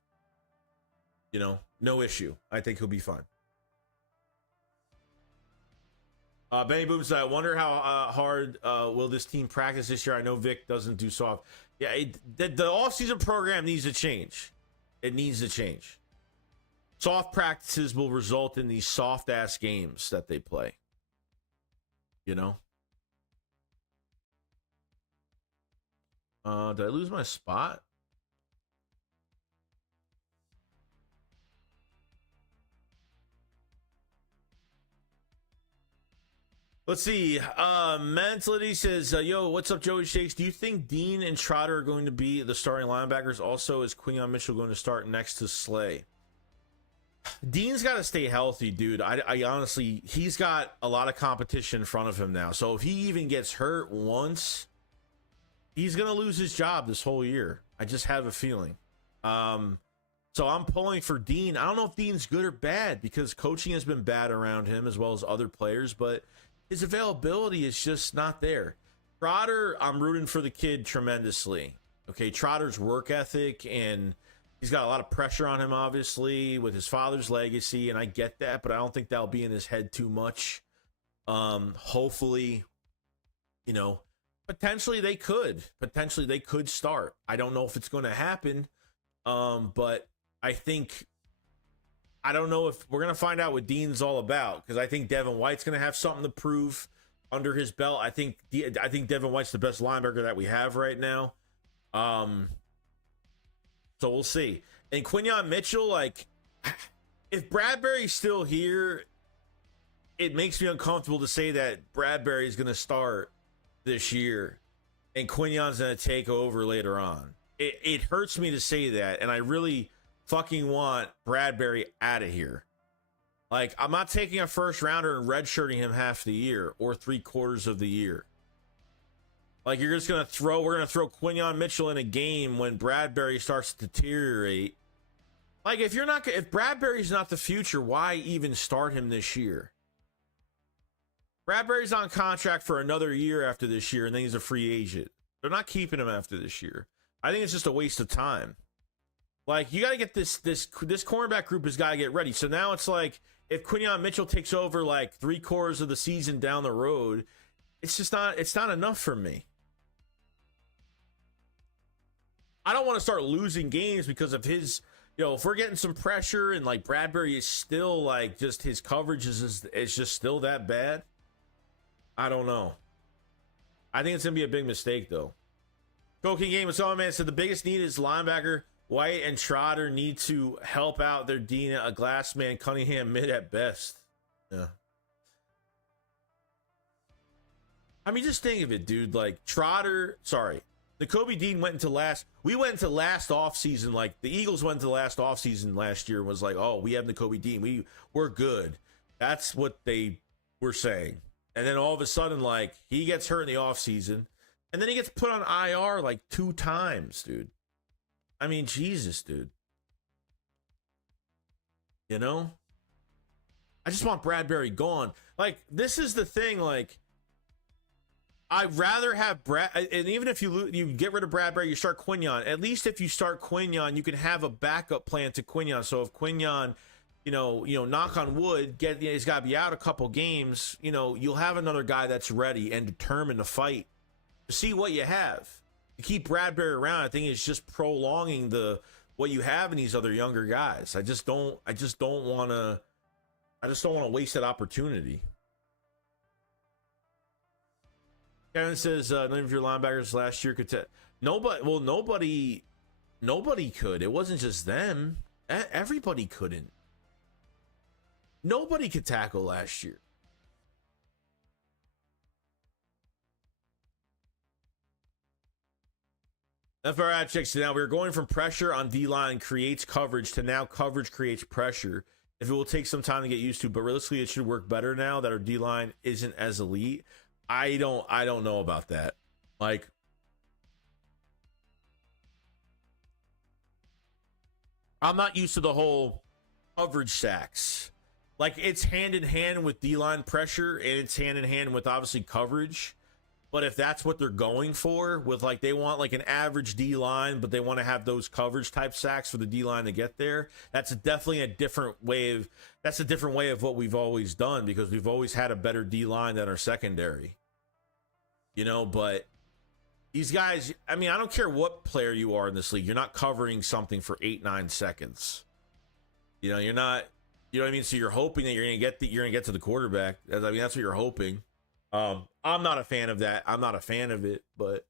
No issue. I think he'll be fine. Benny Boom said, I wonder how hard will this team practice this year? I know Vic doesn't do soft. Yeah, the offseason program needs to change. It needs to change. Soft practices will result in these soft-ass games that they play. Did I lose my spot? Let's see. Mentality says, yo, what's up, Joey Shakes? Do you think Dean and Trotter are going to be the starting linebackers? Also, is Quignon Mitchell going to start next to Slay? Dean's got to stay healthy, dude. I honestly, he's got a lot of competition in front of him now. So if he even gets hurt once, he's going to lose his job this whole year. I just have a feeling. So I'm pulling for Dean. I don't know if Dean's good or bad because coaching has been bad around him as well as other players, but his availability is just not there. Trotter, I'm rooting for the kid tremendously. Okay, Trotter's work ethic, and he's got a lot of pressure on him, obviously, with his father's legacy, and I get that, but I don't think that'll be in his head too much. Hopefully, potentially they could. Potentially they could start. I don't know if it's going to happen, but I don't know if we're going to find out what Dean's all about because I think Devin White's going to have something to prove under his belt. I think Devin White's the best linebacker that we have right now. So we'll see. And Quignon Mitchell, if Bradbury's still here, it makes me uncomfortable to say that Bradbury's going to start this year and Quignon's going to take over later on. It hurts me to say that, and I really fucking want Bradbury out of here. I'm not taking a first rounder and redshirting him half the year or 3/4 of the year. You're just going to we're going to throw Quignon Mitchell in a game when Bradbury starts to deteriorate. If Bradbury's not the future, why even start him this year? Bradbury's on contract for another year after this year, and then he's a free agent. They're not keeping him after this year. I think it's just a waste of time. Like, you got to get this cornerback group has got to get ready. So now it's like, if Quinyon Mitchell takes over like 3/4 of the season down the road, it's not enough for me. I don't want to start losing games because of his, if we're getting some pressure and like Bradbury is still like just his coverage is just still that bad. I don't know. I think it's going to be a big mistake though. Coking Game, what's on, man? So the biggest need is linebacker. White and Trotter need to help out their Dina, a glass man, Cunningham mid at best. Yeah. I mean, just think of it, dude. Like, Trotter, the Kobe Dean went into last offseason. Like, the Eagles went into last offseason last year and was like, oh, we have the Kobe Dean. We're good. That's what they were saying. And then all of a sudden, like, he gets hurt in the offseason. And then he gets put on IR like 2 times, dude. I mean, Jesus, dude. I just want Bradbury gone. Like, this is the thing, like, I'd rather have and even if you get rid of Bradbury, you start Quinyon. At least if you start Quinyon, you can have a backup plan to Quinyon. So if Quinyon, knock on wood, he's got to be out a couple games, you'll have another guy that's ready and determined to fight. See what you have. To keep Bradbury around, I think it's just prolonging what you have in these other younger guys. I just don't want to waste that opportunity. Kevin says none of your linebackers last year could nobody could. It wasn't just them. Everybody couldn't. Nobody could tackle last year. FRI checks it out. We were going from pressure on D-line creates coverage to now coverage creates pressure. If it will take some time to get used to, but realistically, it should work better now that our D-line isn't as elite. I don't know about that. Like, I'm not used to the whole coverage sacks. Like, it's hand in hand with D-line pressure, and it's hand in hand with obviously coverage. But if that's what they're going for, with like they want like an average D-line, but they want to have those coverage type sacks for the D-line to get there, that's definitely a different way of what we've always done, because we've always had a better D-line than our secondary. But these guys, I mean, I don't care what player you are in this league, you're not covering something for 8-9 seconds. You're not, what I mean? So you're hoping that you're gonna get to the quarterback. I mean, that's what you're hoping. I'm not a fan of that. I'm not a fan of it, but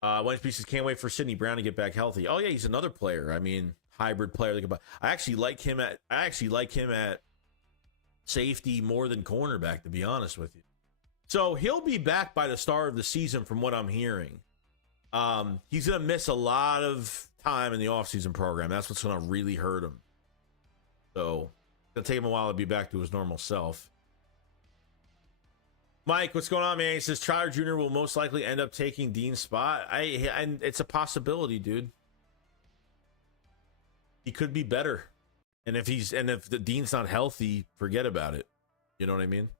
One Pieces can't wait for Sidney Brown to get back healthy. Oh yeah, he's another player. I mean, hybrid player. I actually like him at safety more than cornerback, to be honest with you. So he'll be back by the start of the season, from what I'm hearing. He's gonna miss a lot of time in the offseason program. That's what's gonna really hurt him. So it's gonna take him a while to be back to his normal self. Mike, what's going on, man? He says Trotter Jr. will most likely end up taking Dean's spot. And it's a possibility, dude. He could be better. And if the Dean's not healthy, forget about it. You know what I mean?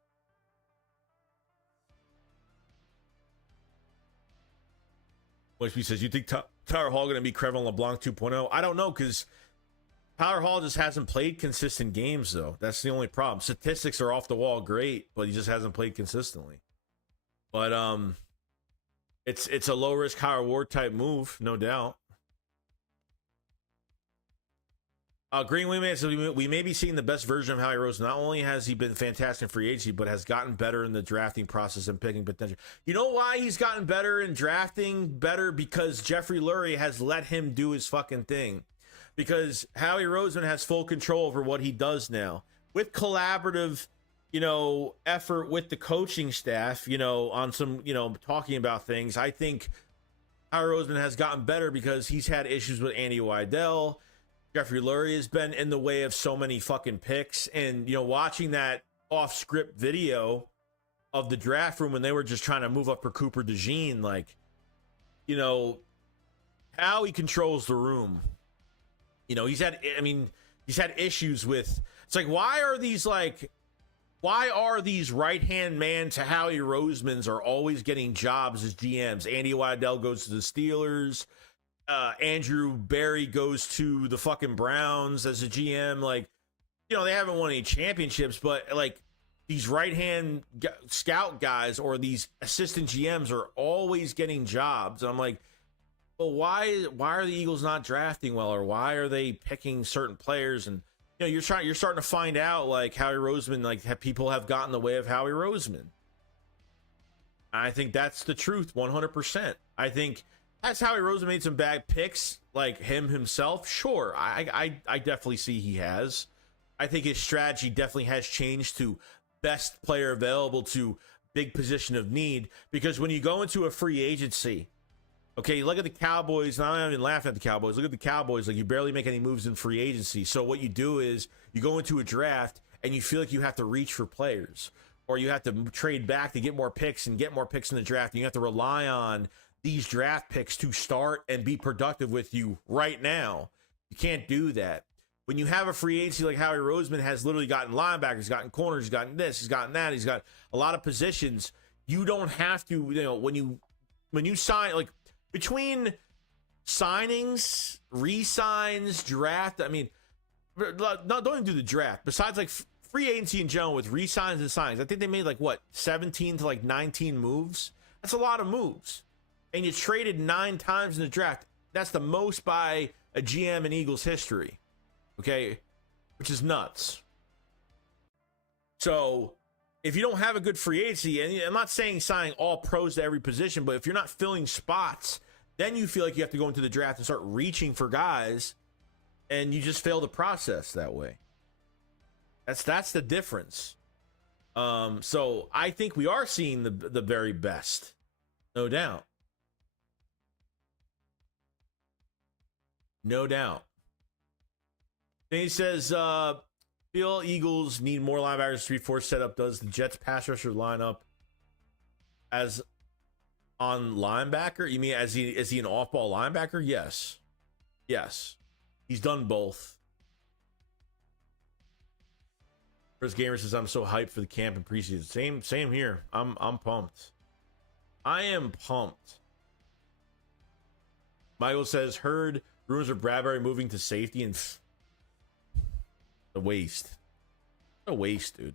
He says, you think Tyler Hall going to be Crevin LeBlanc 2.0? I don't know, because Tyler Hall just hasn't played consistent games, though. That's the only problem. Statistics are off the wall great, but he just hasn't played consistently. But it's a low risk, high reward type move, no doubt. Green Wingman says we may be seeing the best version of Howie Roseman. Not only has he been fantastic in free agency, but has gotten better in the drafting process and picking potential. You know why he's gotten better in drafting? Better because Jeffrey Lurie has let him do his fucking thing. Because Howie Roseman has full control over what he does now. With collaborative, effort with the coaching staff, on some, talking about things. I think Howie Roseman has gotten better because he's had issues with Andy Weidel. Jeffrey Lurie has been in the way of so many fucking picks. And, watching that off-script video of the draft room when they were just trying to move up for Cooper DeJean, how he controls the room. He's had issues with, it's like, why are these why are these right-hand man to Howie Rosemans are always getting jobs as GMs? Andy Waddell goes to the Steelers. Andrew Berry goes to the fucking Browns as a GM. Like, you know, they haven't won any championships, but like these right-hand scout guys or these assistant GMs are always getting jobs. And I'm like, well, why are the Eagles not drafting well, or why are they picking certain players? And you know, you're starting to find out like Howie Roseman, like people have gotten in the way of Howie Roseman. I think that's the truth, 100%. I think has Howie Roseman made some bad picks, like him himself? Sure, I definitely see he has. I think his strategy definitely has changed to best player available to big position of need, because when you go into a free agency, okay, look at the Cowboys. Now, I'm not even laughing at the Cowboys. Look at the Cowboys. Like, you barely make any moves in free agency. So what you do is you go into a draft and you feel like you have to reach for players, or you have to trade back to get more picks and get more picks in the draft. And you have to rely on these draft picks to start and be productive with you right now. You can't do that. When you have a free agency like Howie Roseman has literally gotten linebackers, he's gotten corners, he's gotten this, he's gotten that, he's got a lot of positions. You don't have to, you know, when you sign, like, between signings, re-signs, draft, I mean, don't even do the draft. Besides, like, free agency in general with re-signs and signings, I think they made, like, what, 17 to, like, 19 moves? That's a lot of moves. And you traded 9 times in the draft. That's the most by a GM in Eagles history. Okay? Which is nuts. So, if you don't have a good free agency, and I'm not saying signing all pros to every position, but if you're not filling spots, then you feel like you have to go into the draft and start reaching for guys, and you just fail the process that way. That's the difference. So I think we are seeing the very best, no doubt. No doubt. Then he says, feel Eagles need more linebackers. 3-4 setup. Does the Jets pass rusher line up as on linebacker? You mean is he an off-ball linebacker? Yes. He's done both. Chris Gamer says, I'm so hyped for the camp and preseason. Same here. I'm pumped. I am pumped. Michael says, heard rumors of Bradbury moving to safety, and the waste. A waste, dude.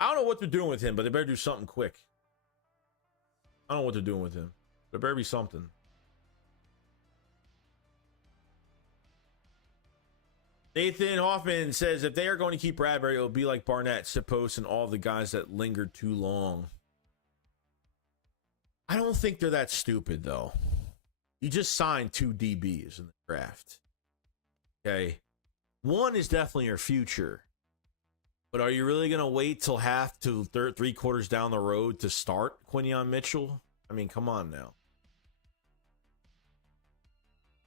I don't know what they're doing with him, but they better do something quick. I don't know what they're doing with him. There better be something. Nathan Hoffman says, if they are going to keep Bradbury, it'll be like Barnett, Sipos, and all the guys that lingered too long. I don't think they're that stupid, though. You just signed 2 DBs in the draft. Okay. One is definitely your future. But are you really going to wait till half to 3 quarters down the road to start Quinion Mitchell? I mean, come on now.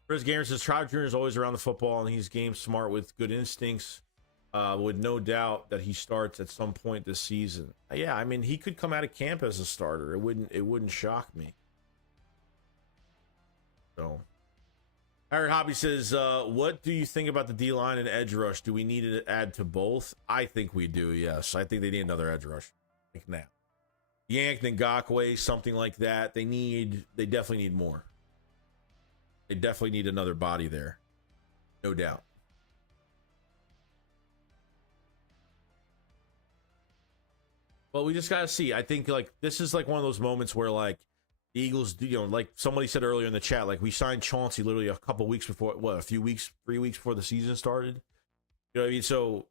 Chris Gamer says, Trout Jr. is always around the football, and he's game smart with good instincts. With no doubt that he starts at some point this season. Yeah, I mean, he could come out of camp as a starter. It wouldn't shock me. So, Harry Hobby says, what do you think about the D-line and edge rush? Do we need to add to both? I think we do, yes. I think they need another edge rush. Like now. Yank, Ngakwe, something like that. They definitely need more. They definitely need another body there. No doubt. Well, we just got to see. I think, like, this is, like, one of those moments where, like, the Eagles, you know, like somebody said earlier in the chat, like, we signed Chauncey literally a couple weeks before, a few weeks, 3 weeks before the season started. You know what I mean? So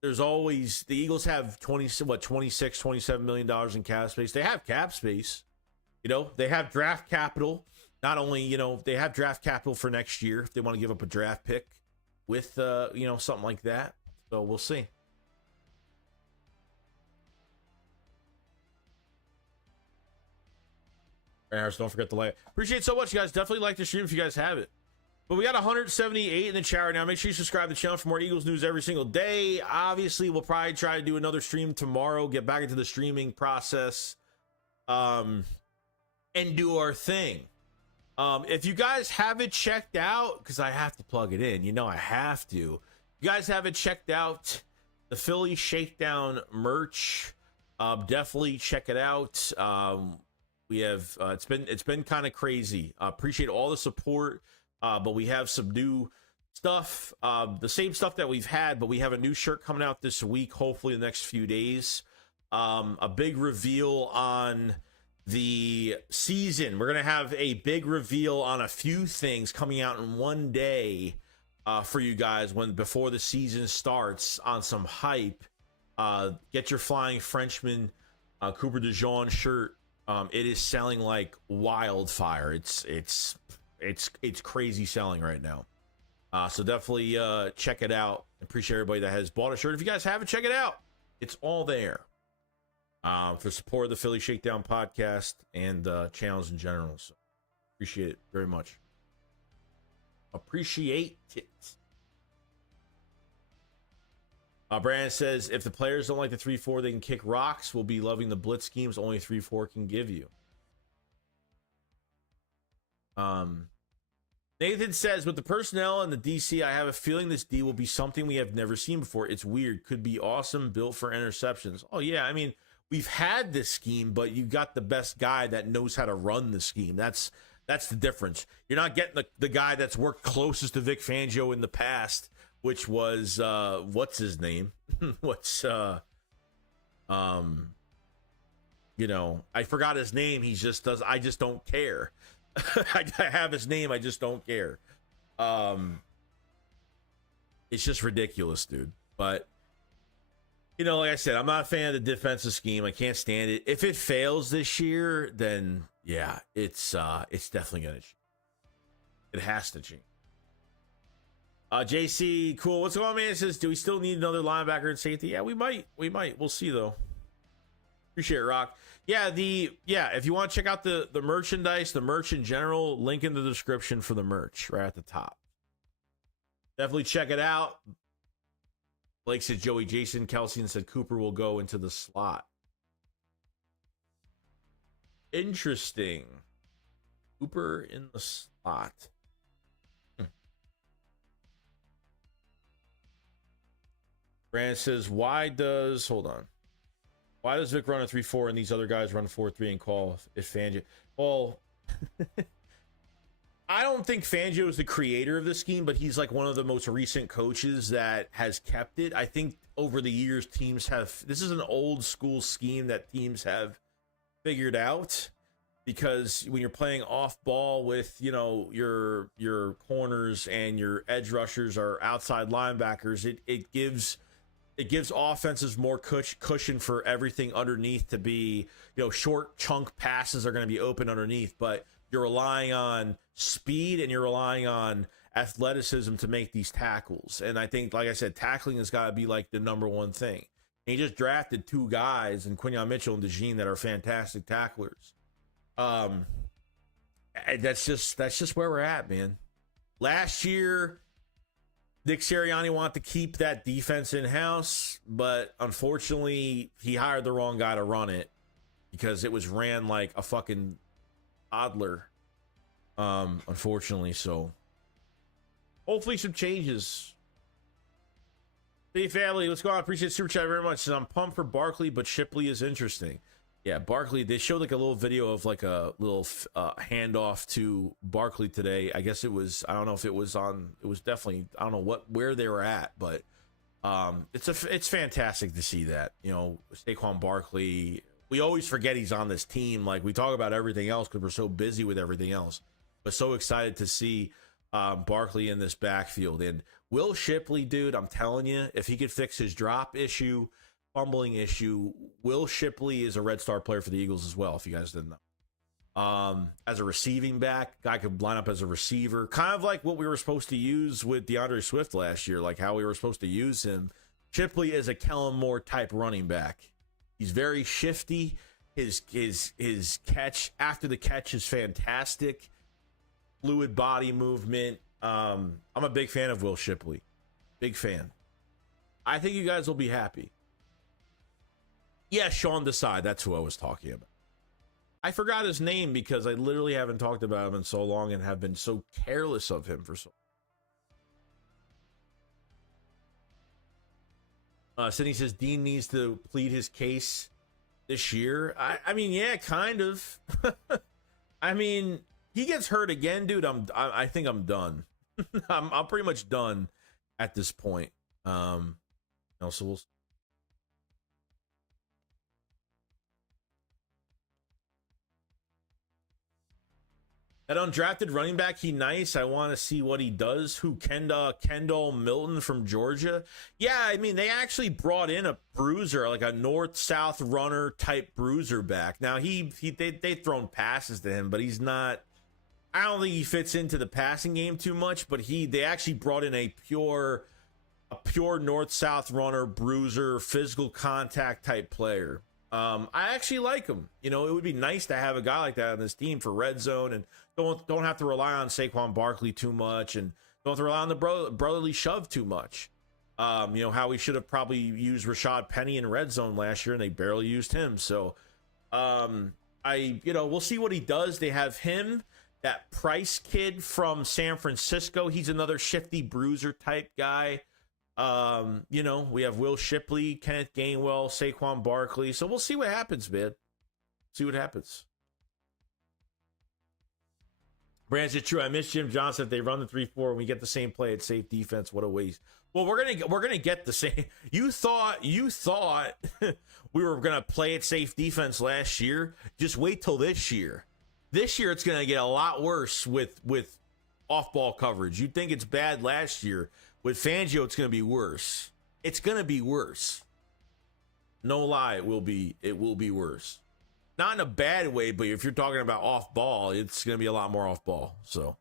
there's always, the Eagles have 26, $27 million in cap space. They have cap space. You know, they have draft capital. Not only, you know, they have draft capital for next year if they want to give up a draft pick with, you know, something like that. So we'll see. Don't forget to like. Appreciate it so much, you guys. Definitely like the stream if you guys have it. But we got 178 in the chat right now. Make sure you subscribe to the channel for more Eagles news every single day. Obviously, we'll probably try to do another stream tomorrow. Get back into the streaming process, and do our thing. If you guys haven't checked out, because I have to plug it in, you know I have to. You guys haven't checked out the Philly Shakedown merch. Definitely check it out. We have it's been kind of crazy. Appreciate all the support, but we have some new stuff. The same stuff that we've had, but we have a new shirt coming out this week. Hopefully, the next few days. A big reveal on the season. We're gonna have a big reveal on a few things coming out in one day for you guys before the season starts on some hype. Get your Flying Frenchman Cooper DeJean shirt. It is selling like wildfire. It's crazy selling right now. So definitely check it out. Appreciate everybody that has bought a shirt. If you guys haven't, check it out. It's all there. For support of the Philly Shakedown podcast and channels in general. So appreciate it very much. Appreciate it. Brandon says, if the players don't like the 3-4, they can kick rocks. We'll be loving the blitz schemes only 3-4 can give you. Nathan says, with the personnel and the DC, I have a feeling this D will be something we have never seen before. It's weird. Could be awesome. Built for interceptions. Oh, yeah. I mean, we've had this scheme, but you got the best guy that knows how to run the scheme. That's the difference. You're not getting the guy that's worked closest to Vic Fangio in the past, which was what's his name? I forgot his name. He just does. I just don't care. I have his name. I just don't care. It's just ridiculous, dude. But like I said, I'm not a fan of the defensive scheme. I can't stand it. If it fails this year, then yeah, it's definitely gonna change. It has to change. JC, cool. What's going on, man? It says, do we still need another linebacker and safety? Yeah, we might. We'll see, though. Appreciate it, Rock. Yeah, if you want to check out the merchandise, the merch in general, link in the description for the merch right at the top. Definitely check it out. Blake said Joey, Jason, Kelsey, and said Cooper will go into the slot. Interesting. Cooper in the slot. Brandon says, why does Vic run a 3-4 and these other guys run 4-3 and call if Fangio? Well, I don't think Fangio is the creator of the scheme, but he's like one of the most recent coaches that has kept it. I think over the years, this is an old school scheme that teams have figured out, because when you're playing off ball with, your corners and your edge rushers or outside linebackers, it gives offenses more cushion for everything underneath to be, short chunk passes are going to be open underneath, but you're relying on speed and you're relying on athleticism to make these tackles. And I think, like I said, tackling has got to be like the number one thing. And he just drafted two guys in Quinyon Mitchell and DeJean that are fantastic tacklers. That's just where we're at, man. Last year, Nick Sirianni wanted to keep that defense in-house, but unfortunately, he hired the wrong guy to run it because it was ran like a fucking toddler, unfortunately. So hopefully some changes. Hey, family, let's go on. Appreciate Super Chat very much. I'm pumped for Barkley, but Shipley is interesting. Yeah, Barkley, they showed like a little video of like a little handoff to Barkley today. I guess it was, I don't know if it was definitely, I don't know where they were at, but it's fantastic to see that, Saquon Barkley. We always forget he's on this team. Like, we talk about everything else because we're so busy with everything else, but so excited to see Barkley in this backfield. And Will Shipley, dude, I'm telling you, if he could fix his drop issue, fumbling issue, Will Shipley is a red star player for the Eagles as well, if you guys didn't know. As a receiving back, guy could line up as a receiver, kind of like what we were supposed to use with DeAndre Swift last year, like how we were supposed to use him. Shipley is a Kellen Moore type running back. He's very shifty. His catch after the catch is fantastic. Fluid body movement. I'm a big fan of Will Shipley. Big fan. I think you guys will be happy. Yeah, Sean Desai, that's who I was talking about. I forgot his name because I literally haven't talked about him in so long and have been so careless of him for so long. Sydney says Dean needs to plead his case this year. I mean, yeah, kind of. I mean, he gets hurt again, dude. I think I'm done. I'm pretty much done at this point. So we'll. That undrafted running back, he nice. I want to see what he does. Who, Kendall Milton from Georgia? Yeah, I mean, they actually brought in a bruiser, like a north-south runner type bruiser back. Now, they've thrown passes to him, but he's not. I don't think he fits into the passing game too much. But they actually brought in a pure north-south runner, bruiser, physical contact type player. I actually like him. You know, it would be nice to have a guy like that on this team for red zone, and don't have to rely on Saquon Barkley too much, and don't have to rely on the brotherly shove too much. How we should have probably used Rashad Penny in red zone last year, and they barely used him. So, we'll see what he does. They have him, that Price kid from San Francisco. He's another shifty bruiser type guy. We have Will Shipley, Kenneth Gainwell, Saquon Barkley. So we'll see what happens, man. See what happens. Branch, it's true. I miss Jim Johnson. If they run the 3-4 and we get the same play at safe defense, what a waste. Well, we're gonna get the same. You thought we were gonna play at safe defense last year. Just wait till this year. This year it's gonna get a lot worse with off-ball coverage. You think it's bad last year. With Fangio, it's going to be worse. It's going to be worse. No lie, it will be worse. Not in a bad way, but if you're talking about off ball, it's going to be a lot more off ball. So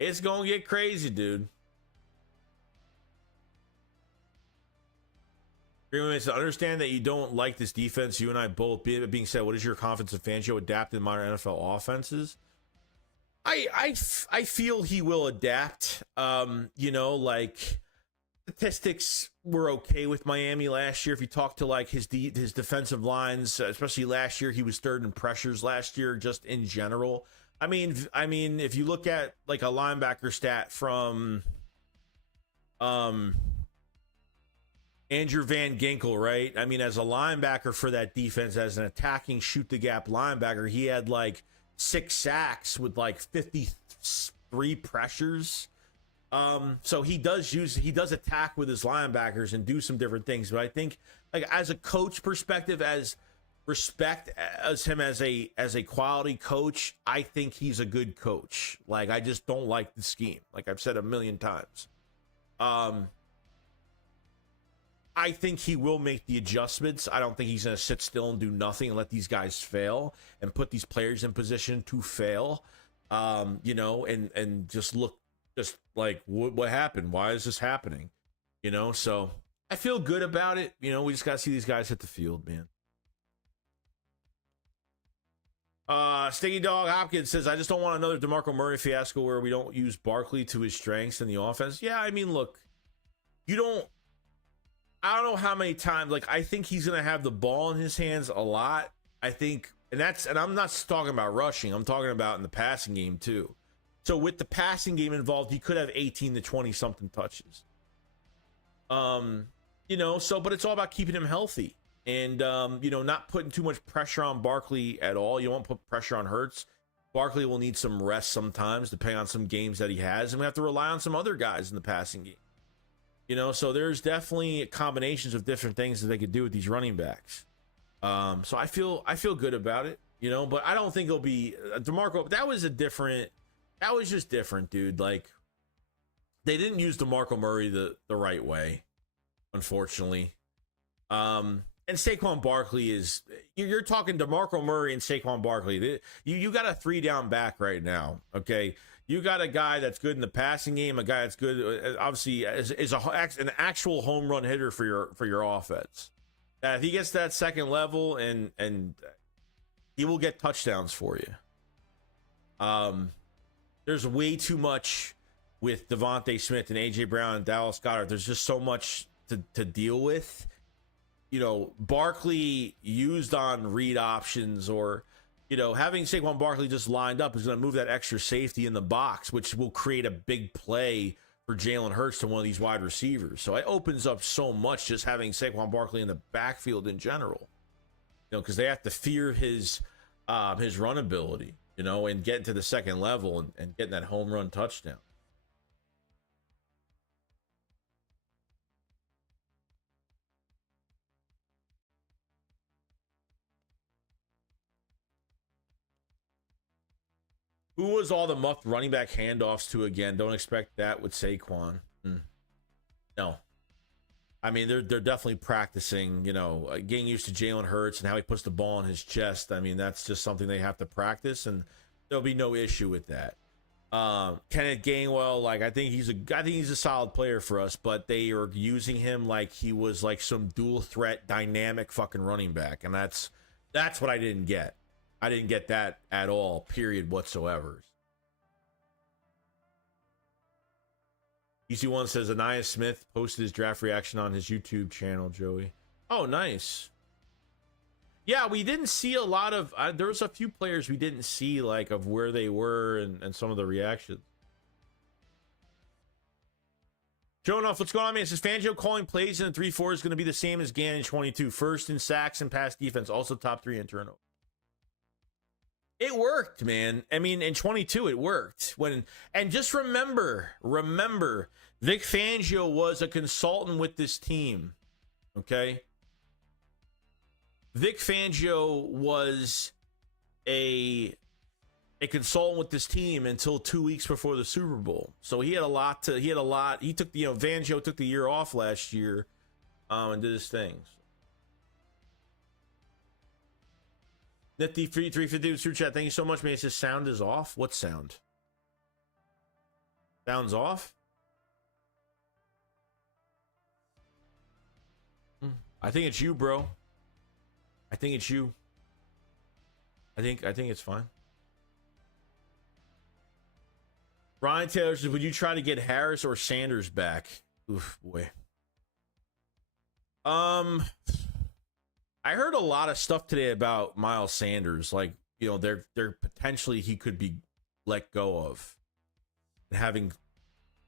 it's going to get crazy, dude. Understand that you don't like this defense. You and I both. Being said, what is your confidence in Fangio adapting modern NFL offenses? I feel he will adapt. Statistics were okay with Miami last year. If you talk to like his defensive lines, especially last year, he was third in pressures last year, just in general. I mean, if you look at like a linebacker stat from Andrew Van Ginkel, right? I mean, as a linebacker for that defense, as an attacking shoot the gap linebacker, he had like 6 sacks with like 53 pressures. So he does attack with his linebackers and do some different things. But I think, like, as a coach perspective, as respect as him as a quality coach, I think he's a good coach. Like, I just don't like the scheme, like I've said a million times. I think he will make the adjustments. I don't think he's going to sit still and do nothing and let these guys fail and put these players in position to fail. And just look, just like, what happened? Why is this happening? So I feel good about it. We just got to see these guys hit the field, man. Stingy Dog Hopkins says, I just don't want another DeMarco Murray fiasco where we don't use Barkley to his strengths in the offense. Yeah, I mean, look, I don't know how many times, like, I think he's going to have the ball in his hands a lot. I think, and I'm not talking about rushing. I'm talking about in the passing game too. So with the passing game involved, he could have 18 to 20 something touches. But it's all about keeping him healthy and, not putting too much pressure on Barkley at all. You won't put pressure on Hurts. Barkley will need some rest sometimes, depending on some games that he has. And we have to rely on some other guys in the passing game. So there's definitely combinations of different things that they could do with these running backs. So I feel good about it, but I don't think it'll be DeMarco. That was just different, dude. Like, they didn't use DeMarco Murray the right way, unfortunately. And Saquon Barkley is, you're talking DeMarco Murray and Saquon Barkley. You got a 3-down back right now. Okay. You got a guy that's good in the passing game, a guy that's good, obviously, is an actual home run hitter for your offense. If he gets that second level, and he will get touchdowns for you. There's way too much with Devontae Smith and A.J. Brown and Dallas Goedert. There's just so much to deal with. Barkley used on read options, or having Saquon Barkley just lined up is going to move that extra safety in the box, which will create a big play for Jalen Hurts to one of these wide receivers. So it opens up so much just having Saquon Barkley in the backfield in general. Because they have to fear his run ability, and getting to the second level and getting that home run touchdown. Who was all the muffed running back handoffs to again? Don't expect that with Saquon. No. I mean, they're definitely practicing, getting used to Jalen Hurts and how he puts the ball in his chest. I mean, that's just something they have to practice, and there'll be no issue with that. Kenneth Gainwell, I think he's a solid player for us, but they are using him like he was like some dual threat, dynamic fucking running back, and that's what I didn't get. I didn't get that at all, period, whatsoever. EC1 says Anais Smith posted his draft reaction on his YouTube channel, Joey. Oh, nice. Yeah, we didn't see a lot of... there was a few players we didn't see, of where they were and some of the reactions. Showing off, what's going on, man? It says Fangio calling plays in the 3-4 is going to be the same as Gannon in 22. First in sacks and pass defense, also top 3 in turnover. It worked, man. I mean, in 22, it worked. And just remember, Vic Fangio was a consultant with this team, okay? Vic Fangio was a consultant with this team until 2 weeks before the Super Bowl. So he took Fangio took the year off last year and did his things. Nifty 350 super chat. Thank you so much, man. It says sound is off. What sound? Sound's off? I think it's you, bro. I think it's you. I think it's fine. Brian Taylor says, would you try to get Harris or Sanders back? Oof, boy. I heard a lot of stuff today about Miles Sanders. They're potentially he could be let go of. Having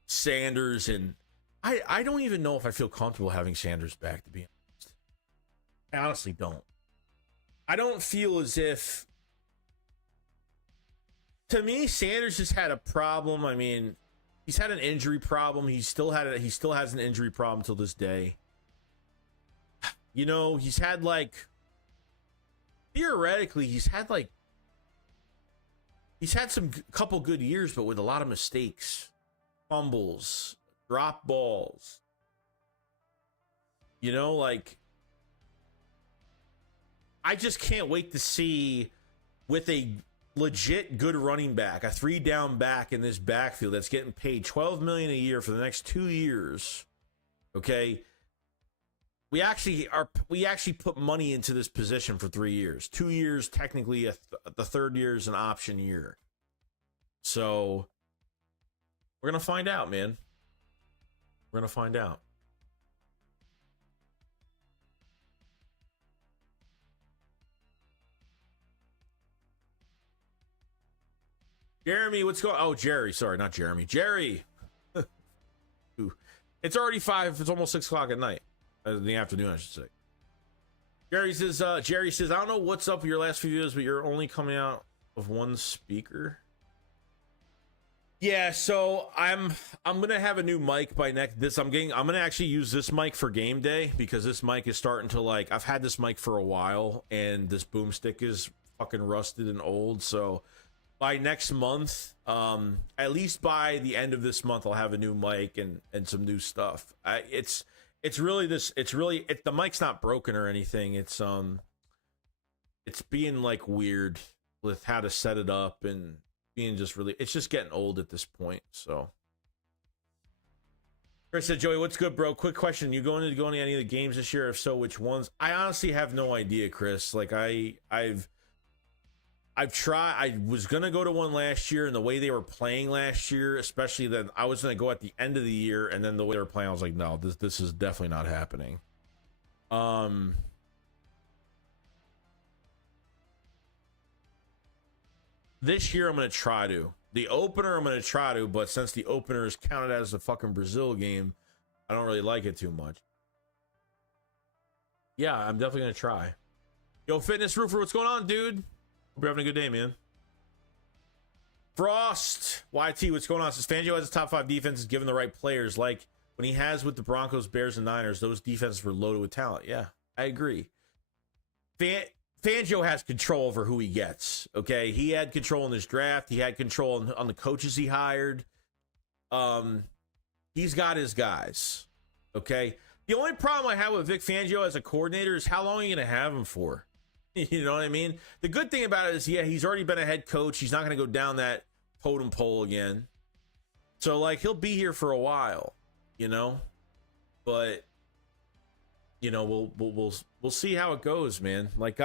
Sanders, and I don't even know if I feel comfortable having Sanders back, to be honest. I honestly don't. I don't feel as if... To me, Sanders just had a problem. I mean, he's had an injury problem. He still has an injury problem till this day. He's had theoretically, he's had some couple good years, but with a lot of mistakes, fumbles, drop balls. I just can't wait to see with a legit good running back, a 3-down back in this backfield that's getting paid $12 million a year for the next 2 years. Okay. We actually put money into this position for 3 years. 2 years, technically, the third year is an option year. So we're gonna find out, man. We're gonna find out. Jeremy, what's going? Oh, Jerry. Sorry, not Jeremy. Jerry. It's already 5. It's almost 6 o'clock at night. In the afternoon, I should say. Jerry says, I don't know what's up with your last few videos, but you're only coming out of one speaker. Yeah, so I'm gonna have a new mic by I'm gonna actually use this mic for game day, because this mic is starting to I've had this mic for a while and this boomstick is fucking rusted and old. So by next month, at least by the end of this month, I'll have a new mic and some new stuff. The mic's not broken or anything. It's being weird with how to set it up and being it's just getting old at this point. So Chris said, Joey, what's good, bro? Quick question. You going to go to any of the games this year? If so, which ones? I honestly have no idea, Chris. I've tried. I was gonna go to one last year, and the way they were playing last year, especially then, I was gonna go at the end of the year, and then the way they were playing, I was like, no, this is definitely not happening. This year I'm gonna try to. The opener, I'm going to try to, but since the opener is counted as the fucking Brazil game, I don't really like it too much. Yeah, I'm definitely going to try. Yo, Fitness Roofer, what's going on, dude? Hope you're having a good day, man. Frost, YT, what's going on? Says Fangio has his top 5 defenses given the right players. Like when he has with the Broncos, Bears, and Niners, those defenses were loaded with talent. Yeah, I agree. Fangio has control over who he gets. Okay, he had control in this draft. He had control on the coaches he hired. He's got his guys. Okay, the only problem I have with Vic Fangio as a coordinator is how long are you going to have him for? You know what I mean? The good thing about it is, yeah, he's already been a head coach. He's not going to go down that totem pole again. So, like, he'll be here for a while, you know? But, you know, we'll see how it goes, man. Like,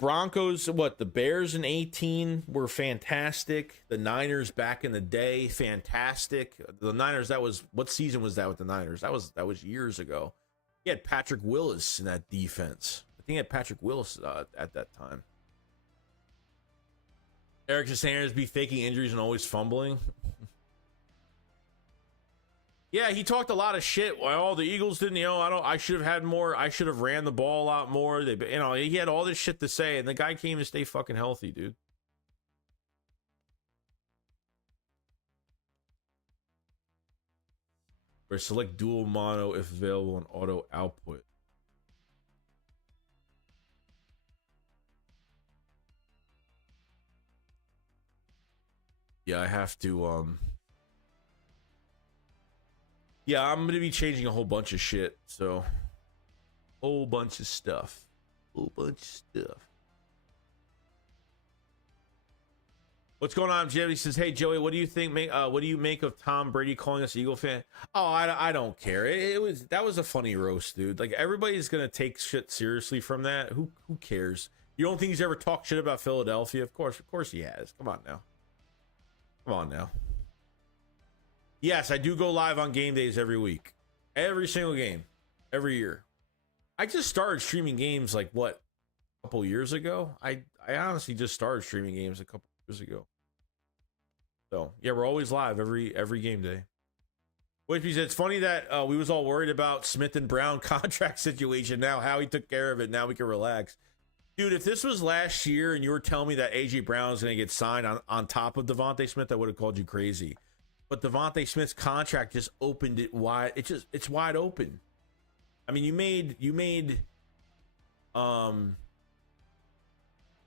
Broncos, the Bears in 18 were fantastic. The Niners back in the day, fantastic. The Niners, what season was that with the Niners? That was years ago. He had Patrick Willis in that defense. I think he had Patrick Willis at that time. Eric Sanders be faking injuries and always fumbling. Yeah, he talked a lot of shit. Well, the Eagles didn't, I should have had more. I should have ran the ball a lot more. He had all this shit to say, and the guy came to stay fucking healthy, dude. Or select dual mono if available on auto output. Yeah, I have to, yeah, I'm going to be changing a whole bunch of shit, so. Whole bunch of stuff. What's going on, Jim? He says, hey, Joey, what do you think, what do you make of Tom Brady calling us Eagle fan? Oh, I don't care. That was a funny roast, dude. Like, everybody's going to take shit seriously from that. Who cares? You don't think he's ever talked shit about Philadelphia? Of course he has. Come on now. Yes, I do go live on game days every week. Every single game. Every year. I just started streaming games a couple years ago? I honestly just started streaming games a couple years ago. So, yeah, we're always live every game day. Which means it's funny that we was all worried about Smith and Brown contract situation. Now Howie took care of it. Now we can relax. Dude, if this was last year and you were telling me that A.J. Brown was going to get signed on top of Devontae Smith, I would have called you crazy. But Devontae Smith's contract just opened it wide. It's wide open. I mean, you made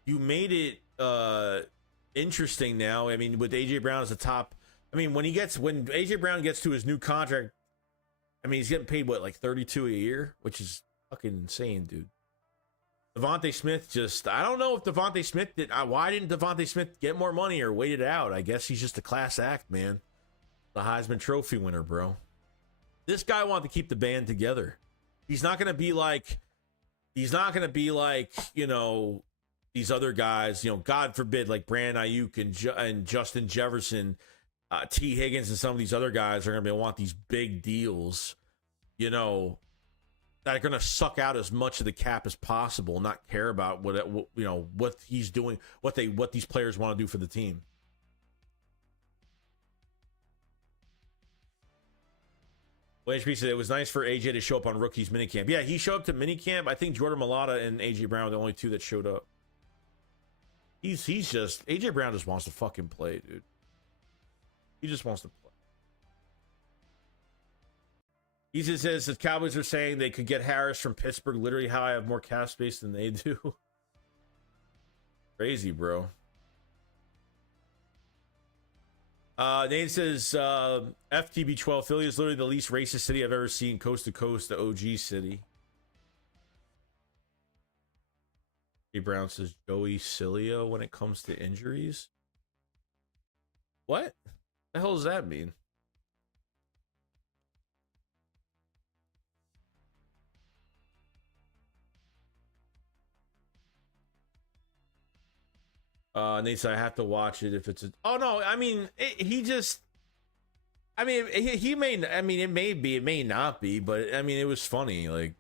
it interesting now. I mean, with A.J. Brown as the top. I mean, when A.J. Brown gets to his new contract, I mean, he's getting paid, like $32 a year, which is fucking insane, dude. Devontae Smith I don't know if Devontae Smith why didn't Devontae Smith get more money or wait it out? I guess he's just a class act, man. The Heisman Trophy winner, bro. This guy wanted to keep the band together. He's not going to be like, these other guys, God forbid, like Brandon Ayuk and Justin Jefferson, T. Higgins and some of these other guys are going to want these big deals, that are going to suck out as much of the cap as possible and not care about what he's doing, what these players want to do for the team. Well, HP said it was nice for AJ to show up on rookies minicamp. Yeah, he showed up to minicamp. I think Jordan Mailata and AJ Brown are the only two that showed up. He's just AJ Brown just wants to fucking play, dude. He just wants to play. He just says the Cowboys are saying they could get Harris from Pittsburgh. Literally, how I have more cap space than they do. Crazy, bro. Nate says FTB12 Philly is literally the least racist city I've ever seen, coast to coast, the OG city. J. Brown says Joey Cilio when it comes to injuries. What the hell does that mean? Nate said I have to watch it if it's a... Oh no, I mean he just... I mean he may... I mean it may be, it may not be, but I mean it was funny. Like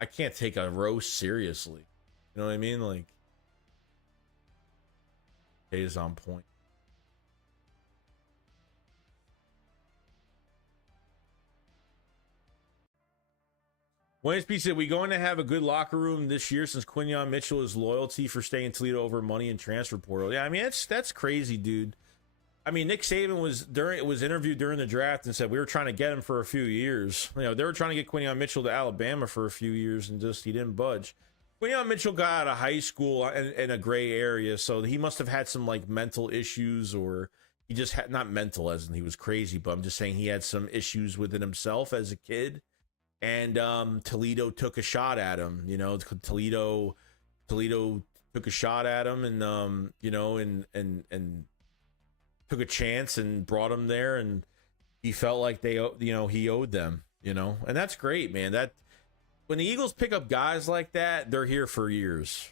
I can't take a roast seriously. You know what I mean? Like it is on point. Wayne said, we going to have a good locker room this year since Quinyon Mitchell is loyalty for staying in Toledo over money and transfer portal. Yeah, I mean, that's crazy, dude. I mean, Nick Saban was interviewed during the draft and said we were trying to get him for a few years. You know, they were trying to get Quinyon Mitchell to Alabama for a few years and just he didn't budge. Quinyon Mitchell got out of high school in a gray area, so he must have had some like mental issues, or he just had, not mental as in he was crazy, but I'm just saying he had some issues within himself as a kid. And Toledo took a shot at him, you know. Toledo took a shot at him, and you know, and took a chance and brought him there, and he felt like they, you know, he owed them, you know, and that's great, man. That when the Eagles pick up guys like that, they're here for years,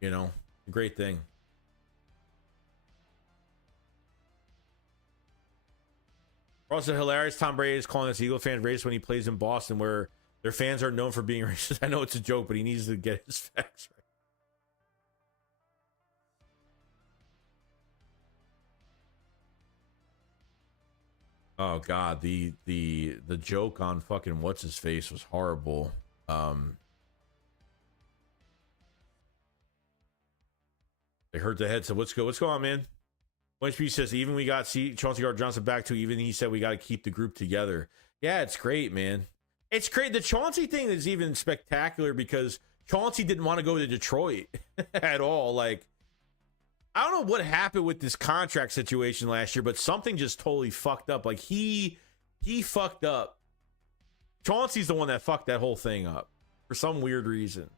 you know, great thing. Also hilarious, Tom Brady is calling us Eagle fans racist when he plays in Boston, where their fans are known for being racist. I know it's a joke, but he needs to get his facts right. Oh God, the joke on fucking what's his face was horrible. They hurt the head. So what's going on, man? HP says, even we got Chauncey Gardner-Johnson back too. Even he said we got to keep the group together. Yeah, it's great, man. It's great. The Chauncey thing is even spectacular because Chauncey didn't want to go to Detroit at all. Like, I don't know what happened with this contract situation last year, but something just totally fucked up. Like, he fucked up. Chauncey's the one that fucked that whole thing up for some weird reason.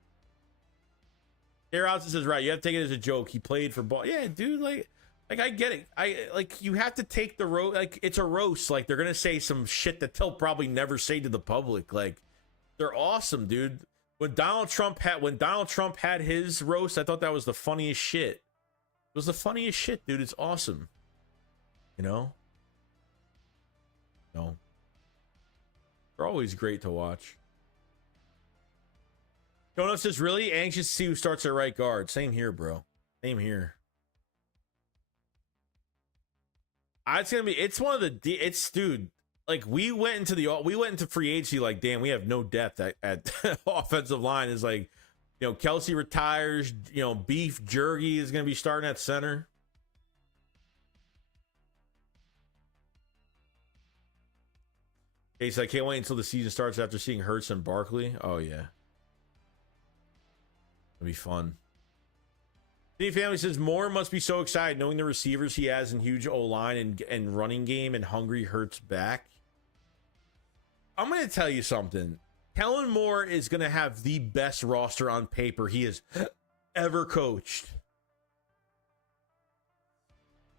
Air Hudson says, right, you have to take it as a joke. He played for ball. Yeah, dude, like I get it. Like you have to take the roast. Like it's a roast. Like they're gonna say some shit that they'll probably never say to the public. Like they're awesome, dude. When Donald Trump had his roast, I thought that was the funniest shit. It was the funniest shit, dude. It's awesome. You know? No. They're always great to watch. Jonas is really anxious to see who starts at right guard. Same here, bro. Same here. It's one of the, it's dude, like we went into free agency like, damn, we have no depth at offensive line. Is like, you know, Kelsey retires, you know, Beef Jergy is going to be starting at center. Case, I can't wait until the season starts after seeing Hurts and Barkley. Oh yeah. It'll be fun. The family says Moore must be so excited knowing the receivers he has in huge O-line and running game and hungry Hurts back. I'm going to tell you something. Kellen Moore is going to have the best roster on paper he has ever coached.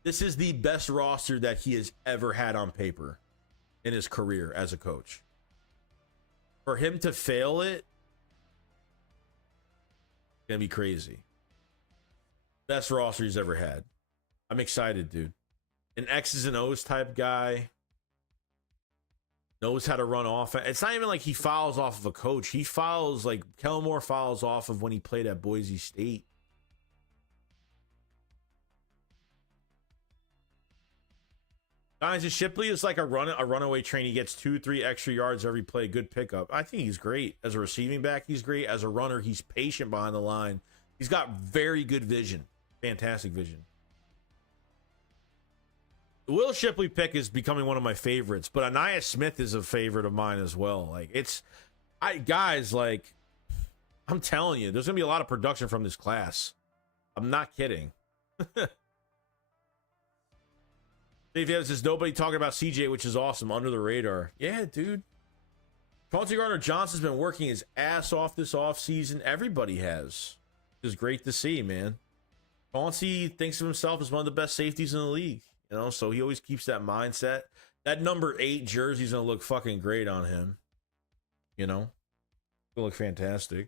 This is the best roster that he has ever had on paper in his career as a coach. For him to fail it, it's going to be crazy. Best roster he's ever had. I'm excited, dude. An X's and O's type guy. Knows how to run off. It's not even like he fouls off of a coach. He fouls like Kellen Moore fouls off of when he played at Boise State. Guys, Shipley is like a runaway train. He gets 2-3 extra yards every play. Good pickup. I think he's great. As a receiving back, he's great. As a runner, he's patient behind the line. He's got very good vision. Fantastic vision. The Will Shipley pick is becoming one of my favorites, but Anaya Smith is a favorite of mine as well. Like guys, like I'm telling you, there's gonna be a lot of production from this class. I'm not kidding. Dave Evans says nobody talking about CJ, which is awesome. Under the radar. Yeah, dude. Chauncey Gardner-Johnson's been working his ass off this offseason. Everybody has. It's great to see, man. Chauncey thinks of himself as one of the best safeties in the league, you know, so he always keeps that mindset. That number 8 jersey's gonna look fucking great on him, you know. It'll look fantastic.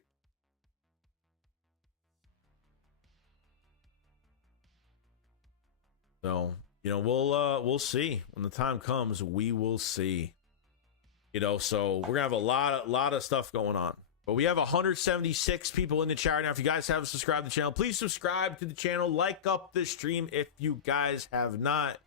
So, you know, we'll see when the time comes. We will see, you know. So we're gonna have a lot of stuff going on. But we have 176 people in the chat right now. If you guys haven't subscribed to the channel, please subscribe to the channel. Like up the stream if you guys have not.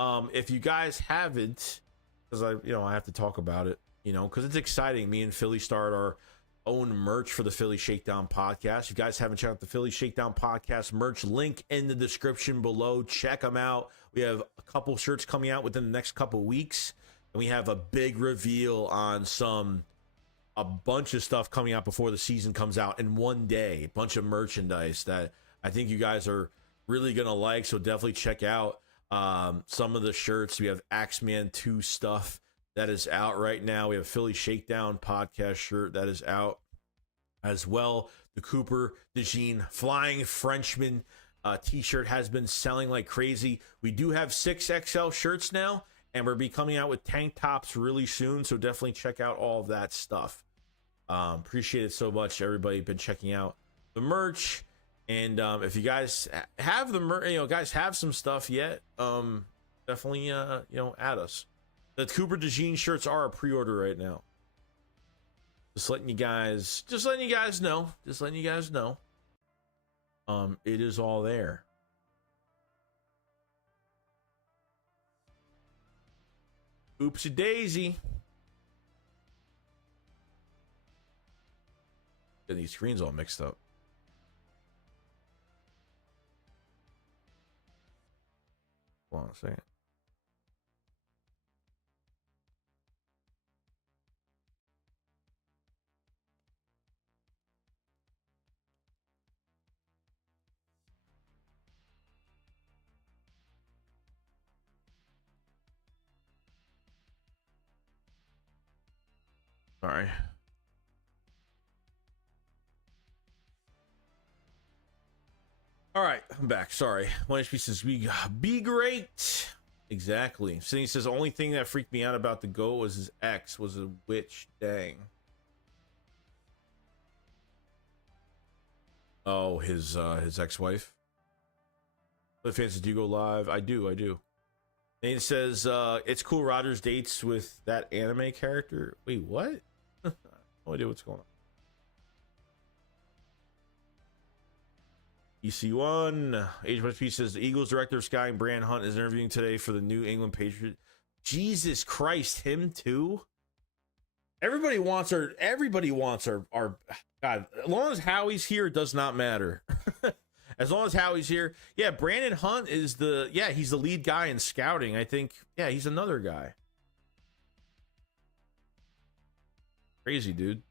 If you guys haven't, because I have to talk about it. you know, because it's exciting. Me and Philly started our own merch for the Philly Shakedown podcast. If you guys haven't checked out the Philly Shakedown podcast merch, link in the description below. Check them out. We have a couple shirts coming out within the next couple weeks, and we have a big reveal on a bunch of stuff coming out before the season comes out in one day. A bunch of merchandise that I think you guys are really gonna like, so definitely check out some of the shirts. We have Axeman 2 stuff that is out right now. We have Philly Shakedown podcast shirt that is out as well. The Cooper DeJean Flying Frenchman t-shirt has been selling like crazy. We do have 6XL shirts now, and we'll be coming out with tank tops really soon, so definitely check out all of that stuff. Appreciate it so much, everybody been checking out the merch. And if you guys have the merch, you know, guys have some stuff yet, definitely you know, add us. The Cooper DeJean shirts are a pre-order right now. Just letting you guys know. It is all there. Oopsie daisy. Getting these screens all mixed up. Hold on a second. Sorry. All right, I'm back. Sorry. One HP says, be great. Exactly. Cindy says, the only thing that freaked me out about the GOAT was his ex was a witch. Dang. Oh, his ex-wife. The fans, do you go live? I do. Nate says, it's cool Rogers dates with that anime character. Wait, what? No idea what's going on. EC1. HMSP says, the Eagles director of scouting, Brand Hunt, is interviewing today for the New England Patriots. Jesus Christ, him too? Everybody wants our God. As long as Howie's here, it does not matter. As long as Howie's here. Yeah, Brandon Hunt is he's the lead guy in scouting. I think, he's another guy. Crazy, dude.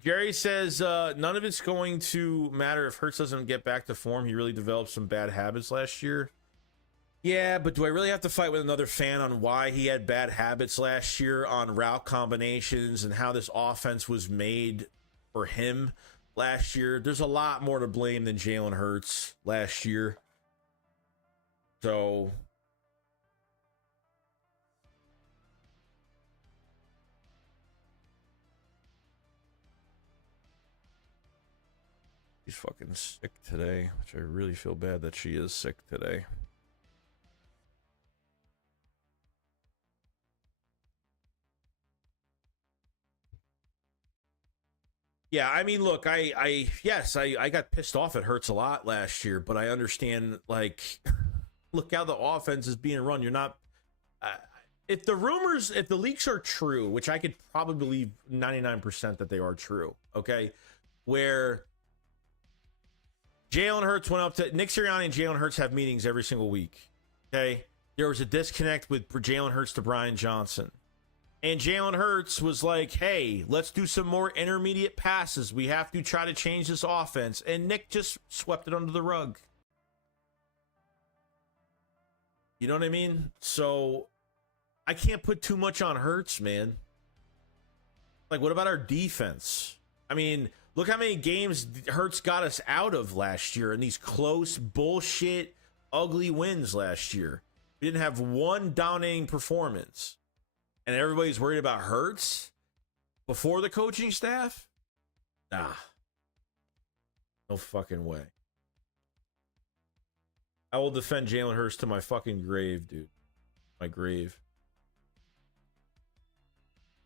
Jerry says, none of it's going to matter if Hurts doesn't get back to form. He really developed some bad habits last year. Yeah, but do I really have to fight with another fan on why he had bad habits last year on route combinations and how this offense was made for him last year? There's a lot more to blame than Jalen Hurts last year. So she's fucking sick today, which I really feel bad that she is sick today. Yeah, I mean, look, I got pissed off at Hurts a lot last year, but I understand, like, look how the offense is being run. You're not, if the leaks are true, which I could probably believe 99% that they are true, okay, where Jalen Hurts went up to, Nick Sirianni and Jalen Hurts have meetings every single week, okay? There was a disconnect with Jalen Hurts to Brian Johnson. And Jalen Hurts was like, hey, let's do some more intermediate passes. We have to try to change this offense. And Nick just swept it under the rug. You know what I mean? So I can't put too much on Hurts, man. Like, what about our defense? I mean, look how many games Hurts got us out of last year in these close, bullshit, ugly wins last year. We didn't have one dominating performance. And everybody's worried about Hurts before the coaching staff? Nah. No fucking way. I will defend Jalen Hurts to my fucking grave, dude. My grave.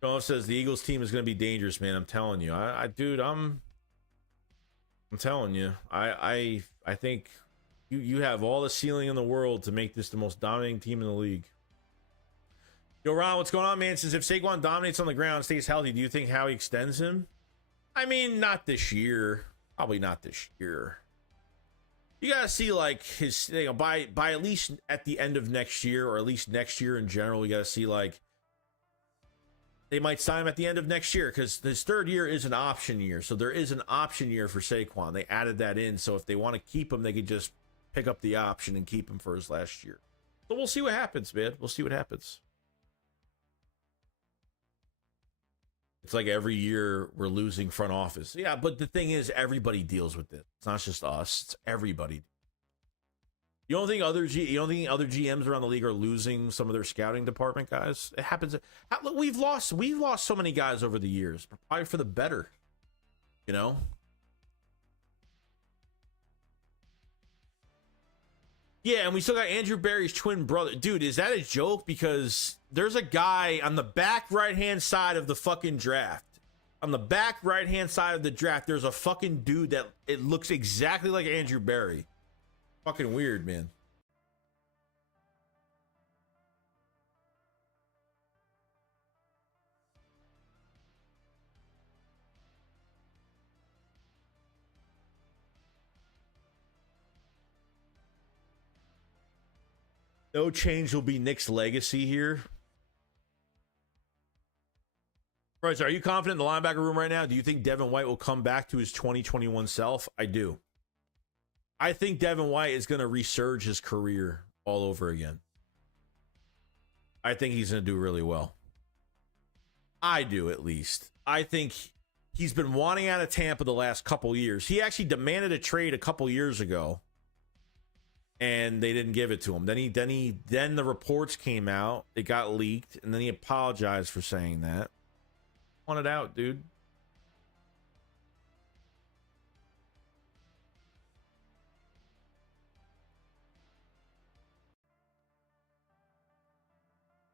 John says the Eagles team is going to be dangerous, man. I'm telling you. Dude, I'm telling you. I think you have all the ceiling in the world to make this the most dominating team in the league. Yo, Ron, what's going on, man? Since if Saquon dominates on the ground, stays healthy, do you think Howie extends him? I mean, not this year. Probably not this year. You gotta see like his, you know, by at least at the end of next year, or at least next year in general. You gotta see like they might sign him at the end of next year, because his third year is an option year. So there is an option year for Saquon. They added that in, so if they want to keep him, they could just pick up the option and keep him for his last year. So we'll see what happens, man. We'll see what happens. It's like every year we're losing front office. Yeah, but the thing is, everybody deals with it. It's not just us. It's everybody. You don't think other GMs around the league are losing some of their scouting department guys? It happens. Look, we've lost so many guys over the years, probably for the better. You know. Yeah, and we still got Andrew Berry's twin brother. Dude, is that a joke? Because there's a guy on the back right-hand side of the fucking draft. On the back right-hand side of the draft, there's a fucking dude that it looks exactly like Andrew Berry. Fucking weird, man. No change will be Nick's legacy here. Right, so are you confident in the linebacker room right now? Do you think Devin White will come back to his 2021 self? I do. I think Devin White is going to resurge his career all over again. I think he's going to do really well. I do, at least. I think he's been wanting out of Tampa the last couple years. He actually demanded a trade a couple years ago, and they didn't give it to him. Then the reports came out. It got leaked, and then he apologized for saying that. Want it out, dude.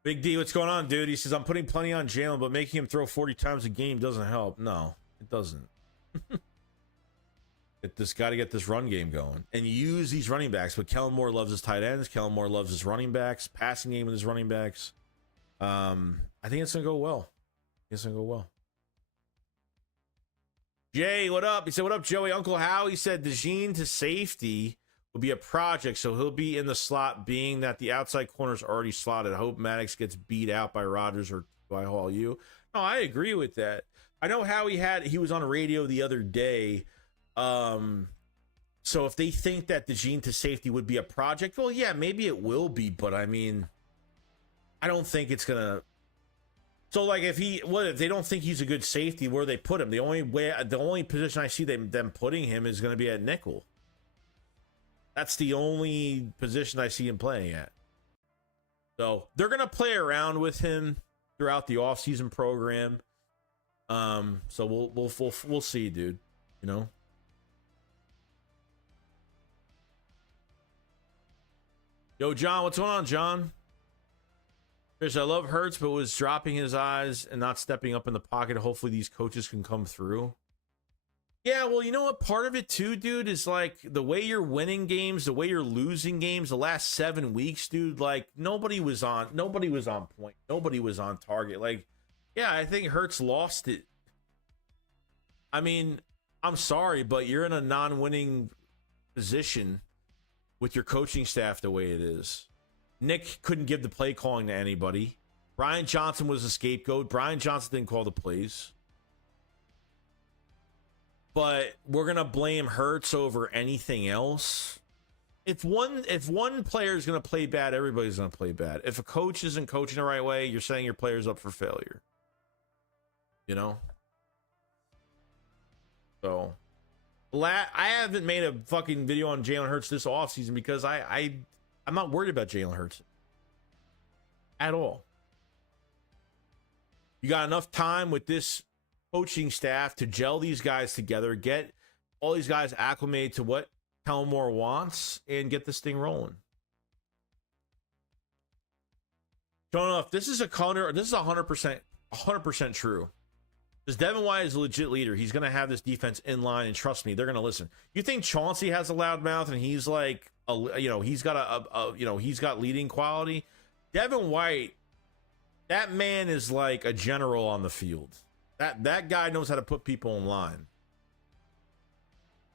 Big D, what's going on, dude? He says, I'm putting plenty on Jalen, but making him throw 40 times a game doesn't help. No, it doesn't. It just got to get this run game going and use these running backs. But Kellen Moore loves his tight ends. Kellen Moore loves his running backs, passing game with his running backs. I think it's going to go well. It's going to go well. Jay, what up? He said, what up, Joey? Uncle Howie, he said, DeJean to safety will be a project, so he'll be in the slot, being that the outside corner's already slotted. I hope Maddox gets beat out by Rodgers or by Hall U. No, I agree with that. I know how he was on radio the other day. So if they think that DeJean to safety would be a project, well, yeah, maybe it will be, but I mean, I don't think it's gonna. So like, if they don't think he's a good safety, where they put him? The only position I see them putting him is going to be at nickel. That's the only position I see him playing at. So they're going to play around with him throughout the offseason program. So we'll see, dude. You know. Yo, John, what's going on, John? Chris, I love Hurts, but was dropping his eyes and not stepping up in the pocket. Hopefully these coaches can come through. Yeah, well, you know what? Part of it too, dude, is like the way you're winning games, the way you're losing games. The last 7 weeks, dude, like nobody was on point. Nobody was on target. Like, yeah, I think Hurts lost it. I mean, I'm sorry, but you're in a non-winning position with your coaching staff the way it is. Nick couldn't give the play calling to anybody. Brian Johnson was a scapegoat. Brian Johnson didn't call the plays. But we're going to blame Hurts over anything else. If one player is going to play bad, everybody's going to play bad. If a coach isn't coaching the right way, you're setting your players up for failure. You know? So, I haven't made a fucking video on Jalen Hurts this offseason because I'm not worried about Jalen Hurts at all. You got enough time with this coaching staff to gel these guys together, get all these guys acclimated to what Kellen Moore wants, and get this thing rolling. Don't know if this is 100% true. Because Devin White is a legit leader. He's going to have this defense in line, and trust me, they're going to listen. You think Chauncey has a loud mouth and he's like, he's got leading quality? Devin White That man is like a general on the field. That guy knows how to put people in line.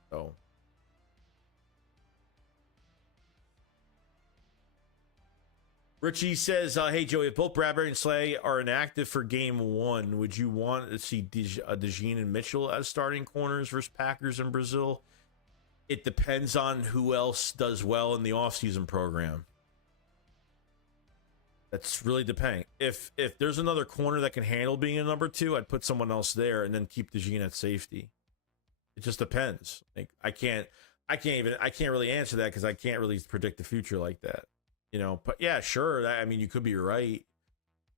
So Richie says, hey, Joey, if both Bradbury and Slay are inactive for game 1, would you want to see DeJean and Mitchell as starting corners versus Packers in Brazil? It depends on who else does well in the offseason program. That's really depending. If there's another corner that can handle being a number 2, I'd put someone else there and then keep DeJean at safety. It just depends. Like I can't really answer that because I can't really predict the future like that. You know, but yeah, sure. I mean, you could be right.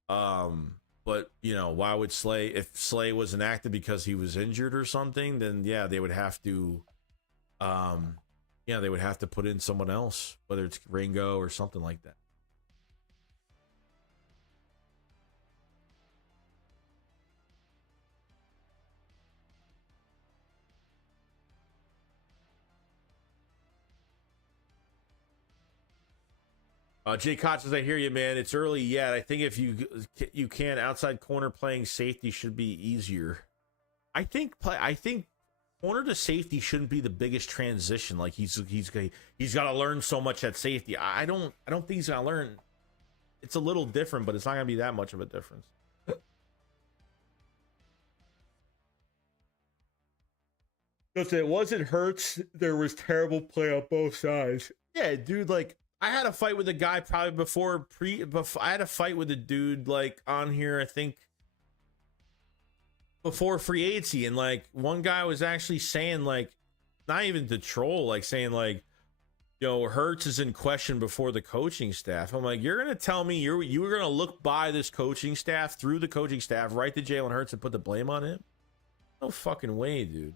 But you know, why would Slay, if Slay was inactive because he was injured or something, then yeah, they would have to, they would have to put in someone else, whether it's Ringo or something like that. Jay Koch says, I hear you, man. It's early yet. I think if you can, outside corner playing safety should be easier. I think corner to safety shouldn't be the biggest transition. Like he's got to learn so much at safety. I don't think he's gonna learn. It's a little different, but it's not gonna be that much of a difference. Because it wasn't Hurts. There was terrible play on both sides. Yeah, dude. Like I had a fight with a guy probably before I had a fight with a dude like on here, I think before free agency, and like one guy was actually saying like, not even to troll, like saying like, Hurts is in question before the coaching staff. I'm like, you're gonna tell me you were gonna look by this coaching staff, through the coaching staff, right to Jalen Hurts and put the blame on him? No fucking way, dude.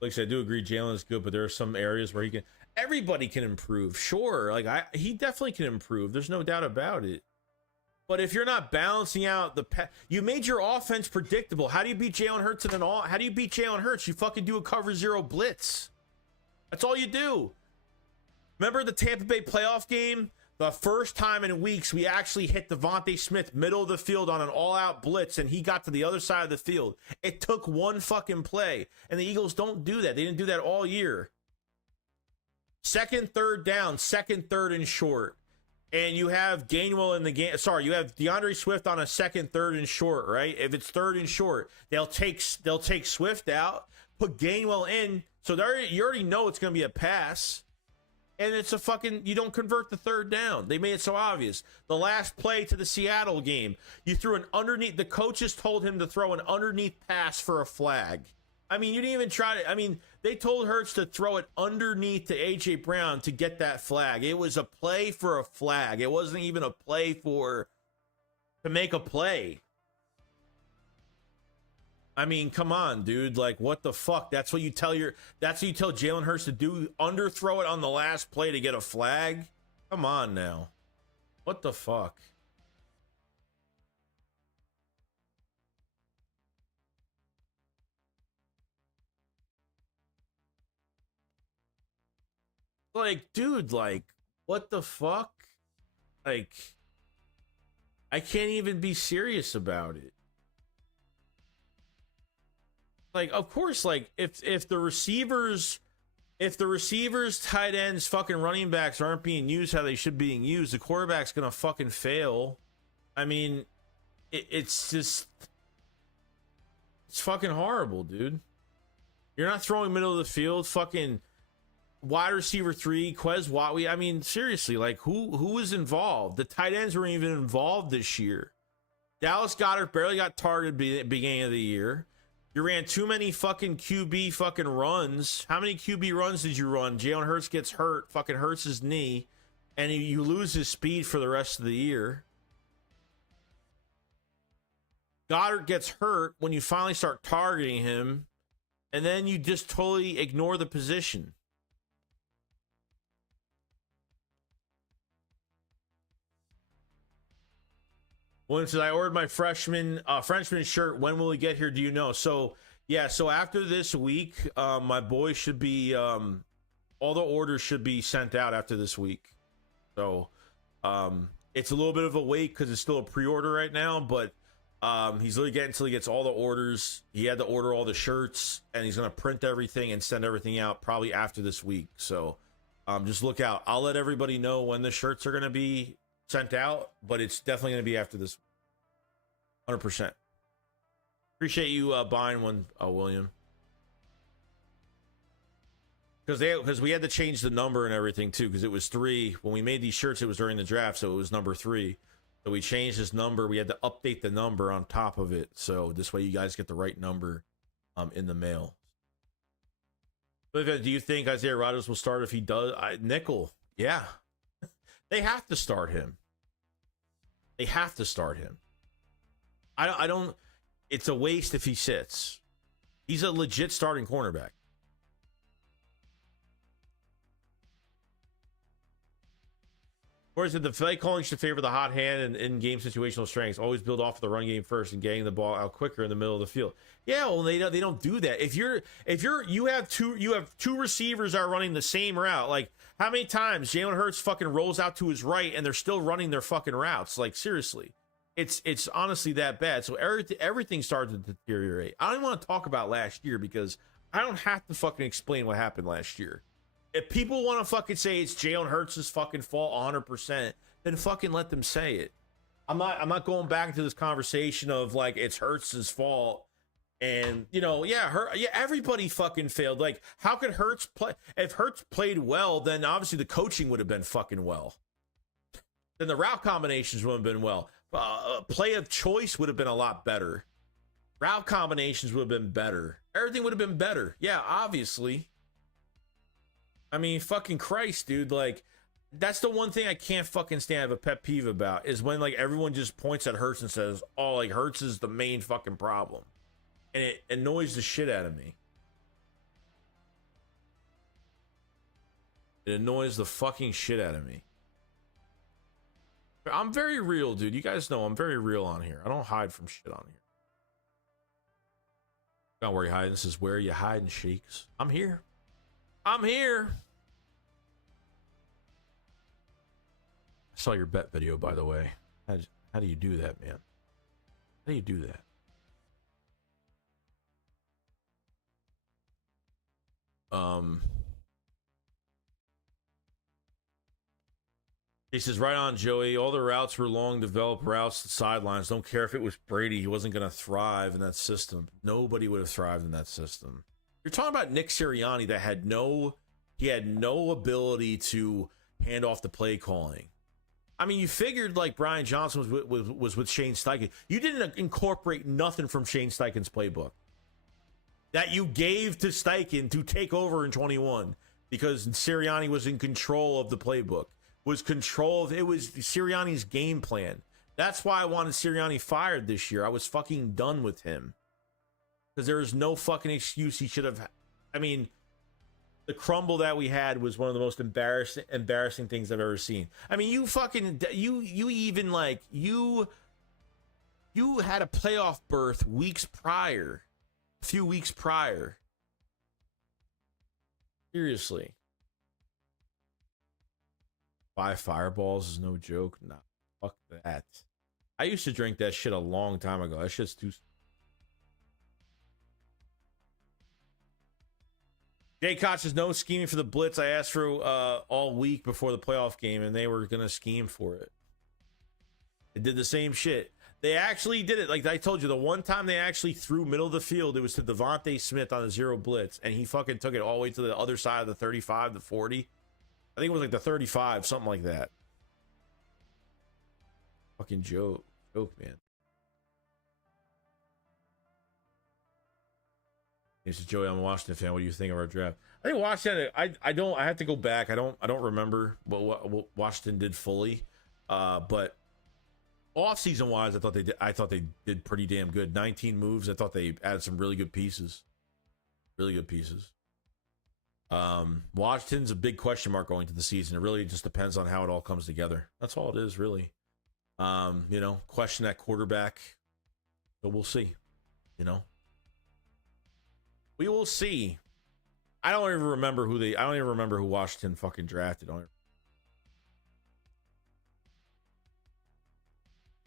Like I said, I do agree Jalen is good, but there are some areas where everybody can improve. Sure, like he definitely can improve. There's no doubt about it. But if you're not balancing out you made your offense predictable. How do you beat Jalen Hurts how do you beat Jalen Hurts? You fucking do a cover 0 blitz. That's all you do. Remember the Tampa Bay playoff game? The first time in weeks we actually hit Devontae Smith middle of the field on an all-out blitz, and he got to the other side of the field. It took one fucking play, and the Eagles don't do that. They didn't do that all year. Second, third down, second, third, and short. And you have Gainwell in the game. Sorry, you have DeAndre Swift on a second, third, and short, right? If it's third and short, they'll take Swift out, put Gainwell in, so you already know it's going to be a pass. And it's you don't convert the third down. They made it so obvious. The last play to the Seattle game, you threw an underneath. The coaches told him to throw an underneath pass for a flag. I mean, you didn't even try to. I mean, they told Hurts to throw it underneath to A.J. Brown to get that flag. It was a play for a flag. It wasn't even a play to make a play. I mean, come on, dude. Like, what the fuck? That's what you tell Jalen Hurts to do? Underthrow it on the last play to get a flag? Come on now. What the fuck? Like, dude, like, what the fuck? Like, I can't even be serious about it. Like, of course, like if the receivers, tight ends, fucking running backs aren't being used how they should be being used, the quarterback's gonna fucking fail. I mean, it's fucking horrible, dude. You're not throwing middle of the field, fucking wide receiver 3, Quez Watley. I mean, seriously, like who was involved? The tight ends weren't even involved this year. Dallas Goedert barely got targeted at the beginning of the year. You ran too many fucking QB fucking runs. How many QB runs did you run? Jalen Hurts gets hurt, fucking hurts his knee, and you lose his speed for the rest of the year. Goddard gets hurt when you finally start targeting him, and then you just totally ignore the position. One says, I ordered my Frenchman shirt. When will he get here? Do you know? So, yeah, so after this week, my boy should be All the orders should be sent out after this week. So it's a little bit of a wait because it's still a pre-order right now, but he's literally getting until he gets all the orders. He had to order all the shirts, and he's going to print everything and send everything out probably after this week. So just look out. I'll let everybody know when the shirts are going to be sent out, but it's definitely going to be after this. 100%. Appreciate you buying one, William. Because we had to change the number and everything too, because it was 3. When we made these shirts, it was during the draft, so it was number 3. So we changed this number. We had to update the number on top of it, so this way you guys get the right number in the mail. But do you think Isaiah Rodgers will start if he does? Nickel, yeah. They have to start him. They have to start him. I don't. It's a waste if he sits. He's a legit starting cornerback. Or is it the play calling should favor the hot hand and in-game situational strengths? Always build off the run game first and getting the ball out quicker in the middle of the field. Yeah, well, they don't do that. If you have two receivers that are running the same route, like how many times Jalen Hurts fucking rolls out to his right and they're still running their fucking routes? Like seriously, it's honestly that bad. So everything started to deteriorate. I don't even want to talk about last year because I don't have to fucking explain what happened last year. If people want to fucking say it's Jalen Hurts' fucking fault 100%, then fucking let them say it. I'm not going back to this conversation of like it's Hurts' fault. And everybody fucking failed. Like, how could Hurts play? If Hurts played well, then obviously the coaching would have been fucking well. Then the route combinations would have been well. Play of choice would have been a lot better. Route combinations would have been better. Everything would have been better. Yeah, obviously. I mean, fucking Christ, dude. Like, that's the one thing I can't fucking stand. I have a pet peeve about is when like everyone just points at Hurts and says, "Oh, like Hurts is the main fucking problem," and it annoys the shit out of me. It annoys the fucking shit out of me. I'm very real, dude. You guys know I'm very real on here. I don't hide from shit on here. Don't worry, hiding. This is where you hiding, sheiks. I'm here. I'm here. I saw your bet video, by the way. How do you do that, man? How do you do that? He says, right on, Joey. All the routes were long, developed routes to sidelines. Don't care if it was Brady. He wasn't going to thrive in that system. Nobody would have thrived in that system. You're talking about Nick Sirianni that had no ability to hand off the play calling. I mean, you figured like Brian Johnson was with Shane Steichen. You didn't incorporate nothing from Shane Steichen's playbook that you gave to Steichen to take over in 21 because Sirianni was in control of the playbook. It was Sirianni's game plan. That's why I wanted Sirianni fired this year. I was fucking done with him. Because there is no fucking excuse he should have. I mean, the crumble that we had was one of the most embarrassing things I've ever seen. I mean, you had a playoff berth a few weeks prior. Seriously. 5 fireballs is no joke. Nah, fuck that. I used to drink that shit a long time ago. That shit's too. Jay Koch says no scheming for the blitz. I asked for all week before the playoff game, and they were gonna scheme for it. They did the same shit. They actually did it. Like I told you, the one time they actually threw middle of the field, it was to Devontae Smith on a 0 blitz, and he fucking took it all the way to the other side of the 35, the 40. I think it was like the 35, something like that. Fucking joke, man. He says, Joey, I'm a Washington fan. What do you think of our draft? I think Washington. I have to go back. I don't remember what Washington did fully. But off-season wise, I thought they did pretty damn good. 19 moves. I thought they added some really good pieces. Washington's a big question mark going to the season. It really just depends on how it all comes together. That's all it is, really. Question at quarterback. But we'll see. We will see. I don't even remember I don't even remember who Washington fucking drafted.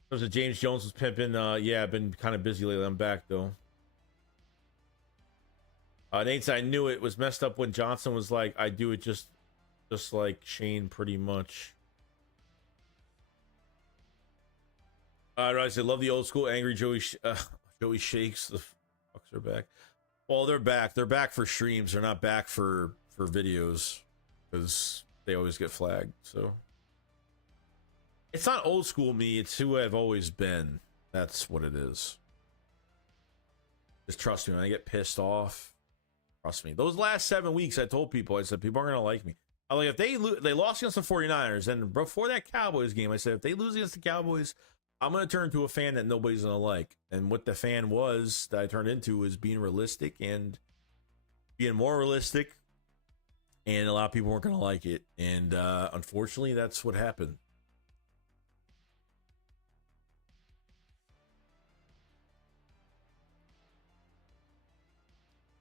There's a James Jones was pimping. Yeah, I've been kind of busy lately. I'm back though. Nate said I knew it was messed up when Johnson was like, I do it just like Shane pretty much. I said, love the old school angry Joey Joey Shakes. The fucks are back. Well, they're back. They're back for streams. They're not back for videos because they always get flagged. So it's not old school me. It's who I've always been. That's what it is. Just trust me. When I get pissed off, trust me. Those last 7 weeks, I told people, I said, people aren't going to like me. I like, if they lost against the 49ers, and before that Cowboys game, I said, if they lose against the Cowboys, I'm going to turn into a fan that nobody's going to like. And what the fan was that I turned into was being realistic and being more realistic. And a lot of people weren't going to like it. And unfortunately, that's what happened.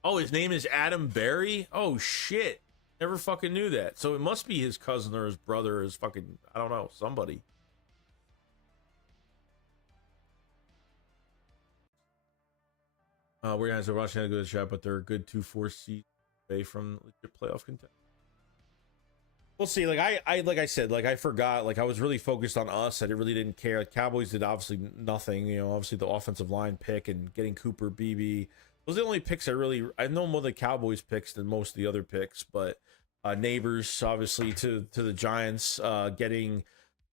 Oh, his name is Adam Berry? Oh, shit. Never fucking knew that. So it must be his cousin or his brother or his fucking, I don't know, somebody. We're guys are watching a good shot, but they're a good 2-4 seat away from legit playoff contention. We'll see. Like I said, like I forgot. Like I was really focused on us. I really didn't care. Like, Cowboys did obviously nothing. You know, obviously the offensive line pick and getting Cooper, BB. Those are the only picks I know more of the Cowboys picks than most of the other picks. But Neighbors obviously to the Giants. Getting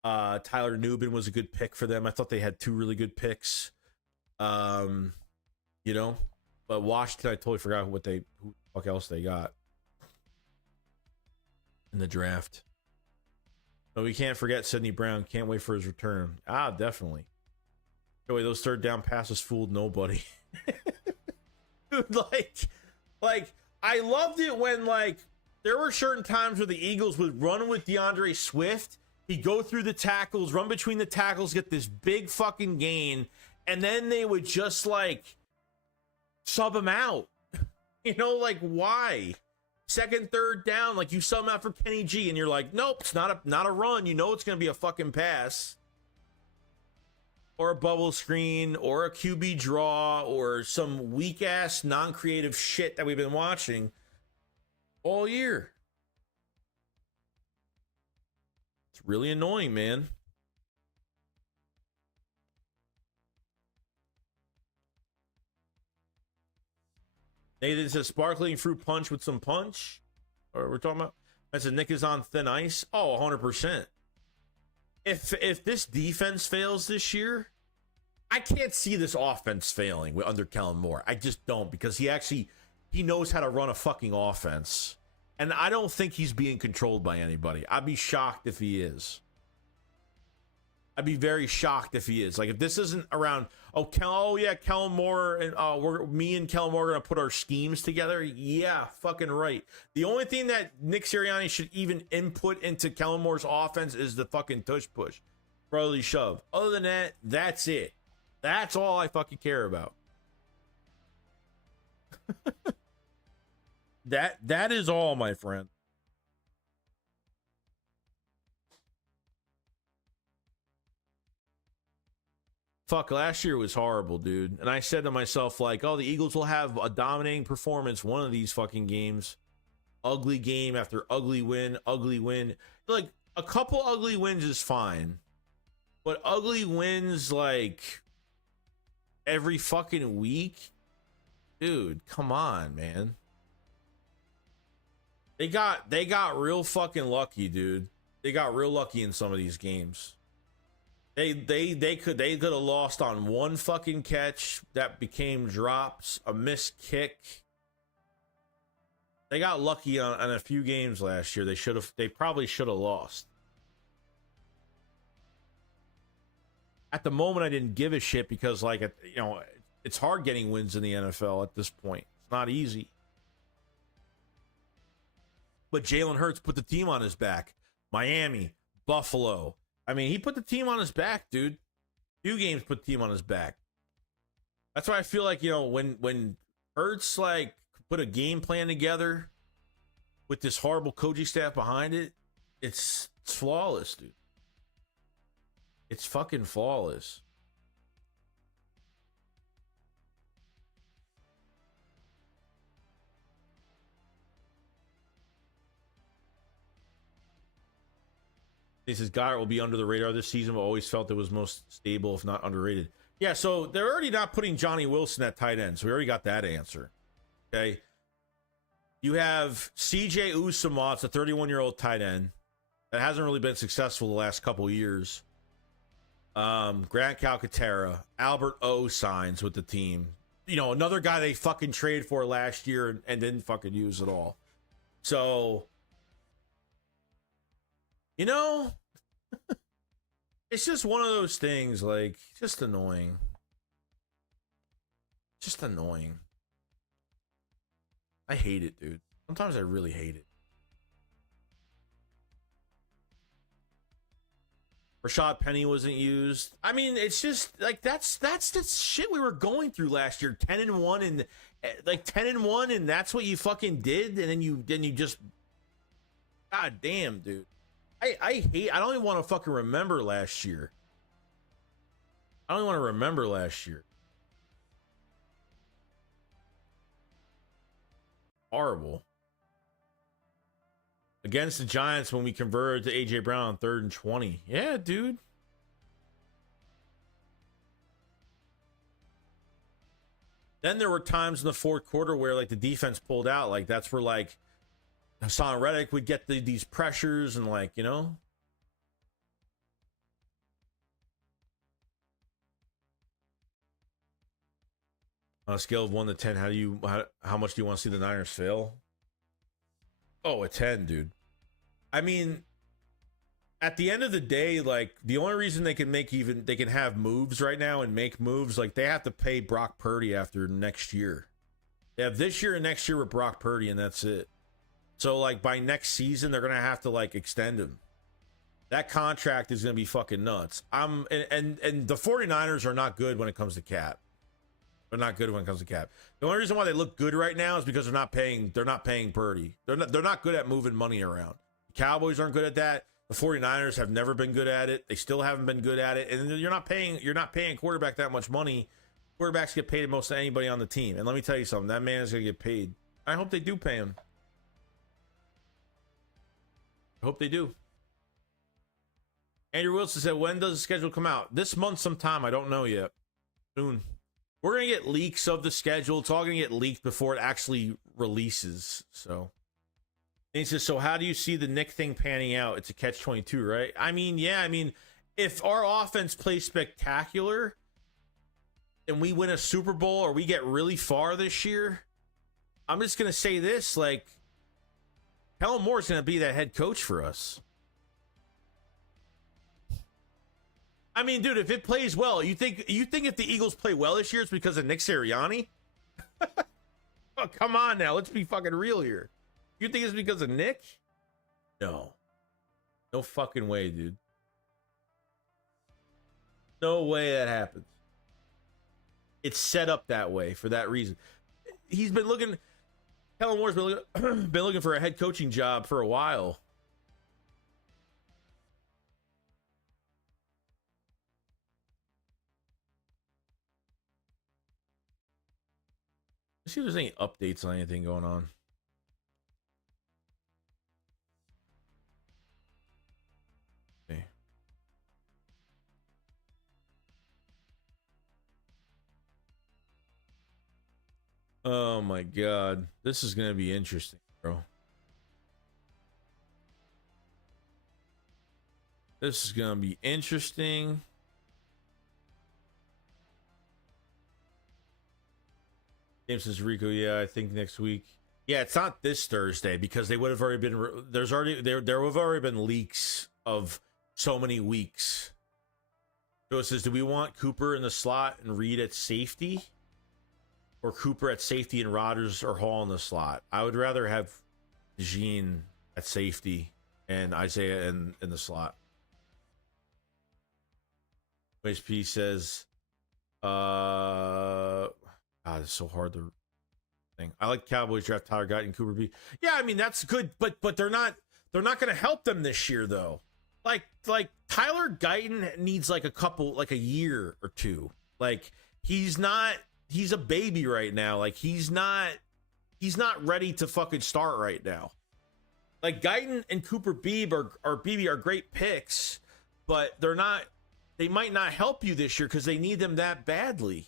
Tyler Nubin was a good pick for them. I thought they had two really good picks. You know, but Washington, I totally forgot who the fuck else they got in the draft. But we can't forget Sidney Brown. Can't wait for his return. Definitely. Anyway, those third down passes fooled nobody. Dude, like I loved it when like there were certain times where the Eagles would run with DeAndre Swift. He'd go through the tackles, run between the tackles, get this big fucking gain, and then they would just like sub him out. You know, like why? Second, third down, like you sub him out for Kenny G, and you're like, nope, it's not a run. You know it's gonna be a fucking pass. Or a bubble screen, or a QB draw, or some weak ass non-creative shit that we've been watching all year. It's really annoying, man. Nathan says sparkling fruit punch with some punch. Or we're talking about. I said Nick is on thin ice. Oh, 100%. If this defense fails this year, I can't see this offense failing under Kellen Moore. I just don't, because he knows how to run a fucking offense. And I don't think he's being controlled by anybody. I'd be shocked if he is. I'd be very shocked if he is. Like, if this isn't around, Kellen Moore, and me and Kellen Moore are going to put our schemes together. Yeah, fucking right. The only thing that Nick Sirianni should even input into Kellen Moore's offense is the fucking tush push, brotherly shove. Other than that, that's it. That's all I fucking care about. That is all, my friend. Fuck, last year was horrible, dude. And I said to myself, like, oh, the Eagles will have a dominating performance one of these fucking games. Ugly game after ugly win, ugly win. Like, a couple ugly wins is fine. But ugly wins, like, every fucking week? Dude, come on, man. They got real fucking lucky, dude. They got real lucky in some of these games. They could have lost on one fucking catch that became drops, a missed kick. They got lucky on a few games last year. They probably should have lost. At the moment, I didn't give a shit because, like, you know, it's hard getting wins in the NFL at this point. It's not easy. But Jalen Hurts put the team on his back. Miami, Buffalo. I mean, he put the team on his back, dude. Few games put the team on his back. That's why I feel like, you know, when Hurts, like, put a game plan together with this horrible coaching staff behind it, it's flawless, dude. It's fucking flawless. He says Goddard will be under the radar this season, but always felt it was most stable, if not underrated. Yeah, so they're already not putting Johnny Wilson at tight end, so we already got that answer. Okay. You have CJ Usama, it's a 31-year-old tight end that hasn't really been successful the last couple of years. Grant Calcaterra, Albert O signs with the team. You know, another guy they fucking traded for last year and didn't fucking use at all. So, you know, it's just one of those things, like, just annoying. Just annoying. I hate it, dude. Sometimes I really hate it. Rashad Penny wasn't used. I mean, it's just like that's the shit we were going through last year. 10-1 and like 10-1, and that's what you fucking did, and then you just, god damn, dude. I hate. I don't even want to fucking remember last year. I don't even want to remember last year. Horrible. Against the Giants when we converted to A.J. Brown on 3rd and 20. Yeah, dude. Then there were times in the fourth quarter where, like, the defense pulled out. Like, that's where, like, HaasonReddick would get these pressures and, like, you know. On a scale of 1 to 10, how much do you want to see the Niners fail? Oh, a 10, dude. I mean, at the end of the day, like, the only reason they can have moves right now and make moves, like, they have to pay Brock Purdy after next year. They have this year and next year with Brock Purdy, and that's it. So, like, by next season, they're going to have to, like, extend him. That contract is going to be fucking nuts. And the 49ers are not good when it comes to cap. They're not good when it comes to cap. The only reason why they look good right now is because they're not paying Purdy. They're not good at moving money around. The Cowboys aren't good at that. The 49ers have never been good at it. They still haven't been good at it. And you're not paying quarterback that much money. Quarterbacks get paid most of anybody on the team. And let me tell you something, that man is going to get paid. I hope they do pay him. I hope they do. Andrew Wilson said, when does the schedule come out? This month sometime. I don't know yet. Soon. We're going to get leaks of the schedule. It's all going to get leaked before it actually releases. So, and he says, so how do you see the Nick thing panning out? It's a catch-22, right? I mean, yeah. I mean, if our offense plays spectacular and we win a Super Bowl or we get really far this year, I'm just going to say this, like, Kellen Moore's going to be that head coach for us. I mean, dude, if it plays well, you think if the Eagles play well this year, it's because of Nick Sirianni? Oh, come on now. Let's be fucking real here. You think it's because of Nick? No. No fucking way, dude. No way that happens. It's set up that way for that reason. He's been looking... Kellen Moore's been looking for a head coaching job for a while. Let's see if there's any updates on anything going on. Okay. Oh my god. This is going to be interesting, bro. This is going to be interesting. James says, Rico, yeah, I think next week. Yeah, it's not this Thursday because they would have already been. There have already been leaks of so many weeks. So it says, do we want Cooper in the slot and Reed at safety, or Cooper at safety and Rodgers or Hall in the slot? I would rather have Jean at safety and Isaiah in the slot. HP says, God, it's so hard to thing. I like Cowboys draft Tyler Guyton and Cooper B. Yeah, I mean that's good, but they're not going to help them this year though. Like Tyler Guyton needs like a year or two. Like he's a baby right now. Like he's not ready to fucking start right now. Like Guyton and Cooper Beebe are great picks, but they might not help you this year because they need them that badly.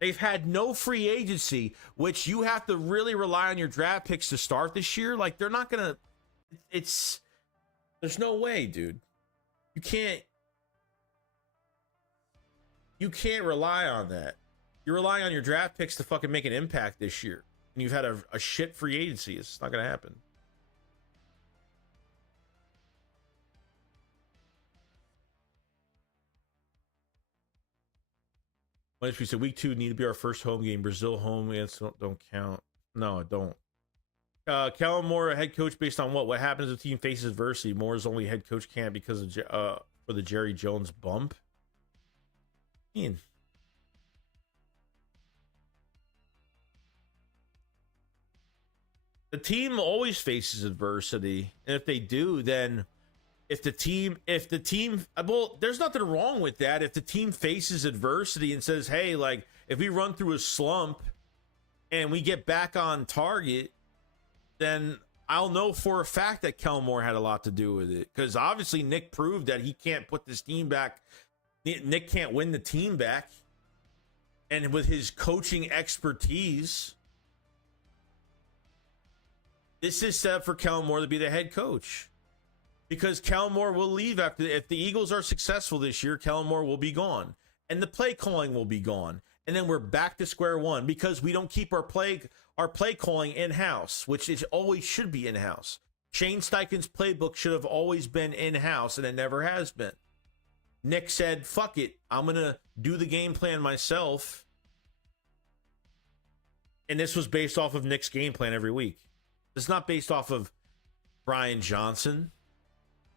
They've had no free agency, which you have to really rely on your draft picks to start this year. Like they're not gonna. There's no way, dude. You can't rely on that. You're relying on your draft picks to fucking make an impact this year, and you've had a shit free agency. It's not gonna happen. What if we said week 2 need to be our first home game? Brazil home against don't count. No, it don't. Kellen Moore, a head coach based on what? What happens if the team faces adversity? Moore's only head coach can't because of for the Jerry Jones bump. The team always faces adversity, and if they do, then if the team, well, there's nothing wrong with that. If the team faces adversity and says, hey, like if we run through a slump and we get back on target, then I'll know for a fact that Kellen Moore had a lot to do with it, because obviously Nick proved that he can't put this team back. Nick can't win the team back, and with his coaching expertise, this is set up for Kellen Moore to be the head coach. Because Kellen Moore will leave after, if the Eagles are successful this year, Kellen Moore will be gone. And the play calling will be gone. And then we're back to square one because we don't keep our play calling in-house, which it always should be in-house. Shane Steichen's playbook should have always been in-house, and it never has been. Nick said, fuck it, I'm going to do the game plan myself. And this was based off of Nick's game plan every week. It's not based off of Brian Johnson,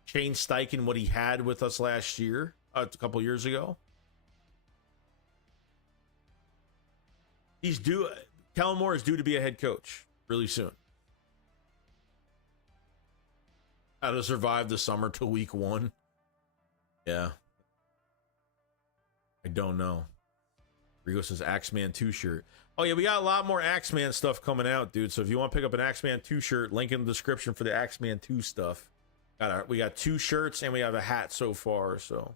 Shane Steichen, what he had with us last year, a couple years ago. Kellen Moore is due to be a head coach really soon. How to survive the summer till week 1? Yeah. I don't know. Rigo says Axeman 2 shirt. Oh yeah, we got a lot more Axeman stuff coming out, dude. So if you want to pick up an Axeman 2 shirt, link in the description for the Axeman 2 stuff. We got 2 shirts and we have a hat so far, so.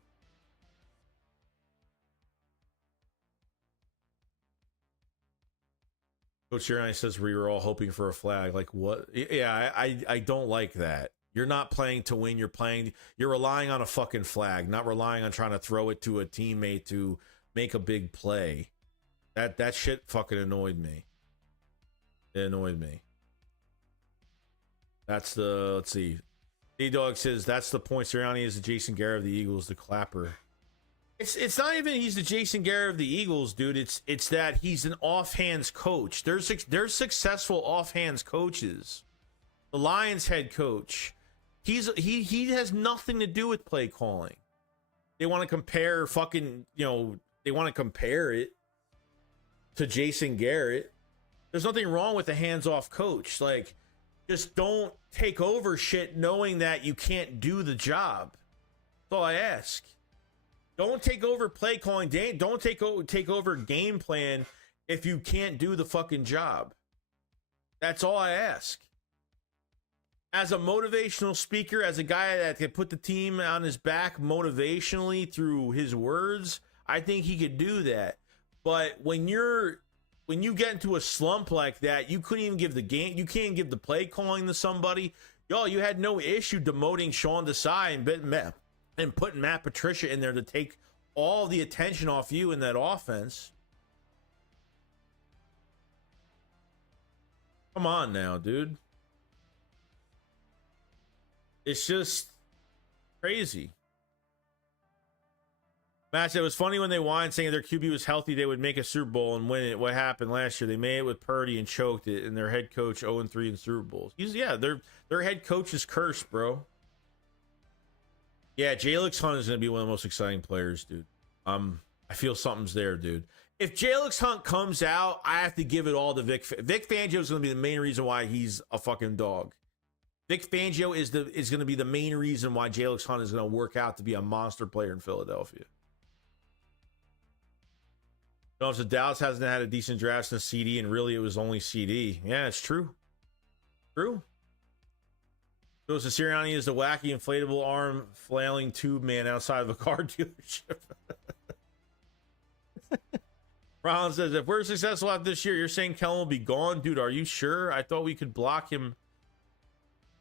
Coach Sirianni says we were all hoping for a flag. Like what? Yeah, I don't like that. You're not playing to win. You're relying on a fucking flag, not relying on trying to throw it to a teammate to make a big play. That shit fucking annoyed me. It annoyed me. Let's see. D-Dog says that's the point. Sirianni is the Jason Garrett of the Eagles, the clapper. It's not even he's the Jason Garrett of the Eagles, dude. It's that he's an offhands coach. There's successful offhands coaches. The Lions head coach, he has nothing to do with play calling. They want to compare they want to compare it to Jason Garrett. There's nothing wrong with a hands-off coach. Like, just don't take over shit knowing that you can't do the job. That's all I ask. Don't take over play calling. Don't take over game plan if you can't do the fucking job. That's all I ask. As a motivational speaker, as a guy that can put the team on his back motivationally through his words, I think he could do that. But when you get into a slump like that, you couldn't even give the game. You can't give the play calling to somebody. You had no issue demoting Sean Desai and putting Matt Patricia in there to take all the attention off you in that offense. Come on now, dude. It's just crazy. Matt said it was funny when they whined saying if their QB was healthy, they would make a Super Bowl and win it. What happened last year? They made it with Purdy and choked it, and their head coach 0-3 in Super Bowls. Their head coach is cursed, bro. Yeah, Jalix Hunt is going to be one of the most exciting players, dude. I'm I feel something's there, dude. If Jalix Hunt comes out, I have to give it all to Vic. Vic Fangio is going to be the main reason why he's a fucking dog. Vic Fangio is going to be the main reason why Jalix Hunt is going to work out to be a monster player in Philadelphia. No, so Dallas hasn't had a decent draft since CD, and really it was only CD. Yeah, it's true. True. So Sirianni is the wacky inflatable arm flailing tube man outside of a car dealership. Ron says, if we're successful after this year, you're saying Kellen will be gone? Dude, are you sure? I thought we could block him.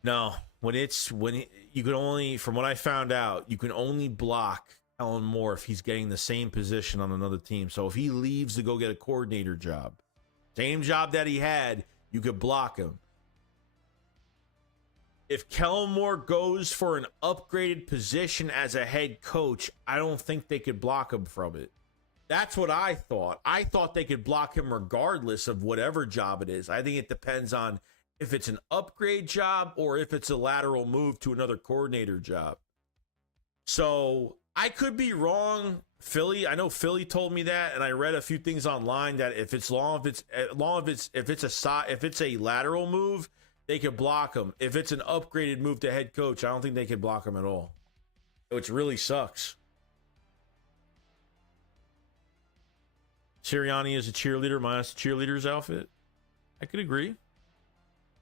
No, you can only, from what I found out, you can only block Kellen Moore if he's getting the same position on another team. So if he leaves to go get a coordinator job, same job that he had, you could block him. If Kellen Moore goes for an upgraded position as a head coach, I don't think they could block him from it. That's what I thought. I thought they could block him regardless of whatever job it is. I think it depends on if it's an upgrade job or if it's a lateral move to another coordinator job. So I could be wrong. Philly, I know Philly told me that, and I read a few things online that if it's a lateral move, they could block him. If it's an upgraded move to head coach, I don't think they could block him at all, which really sucks. Sirianni is a cheerleader minus the cheerleader's outfit. I could agree.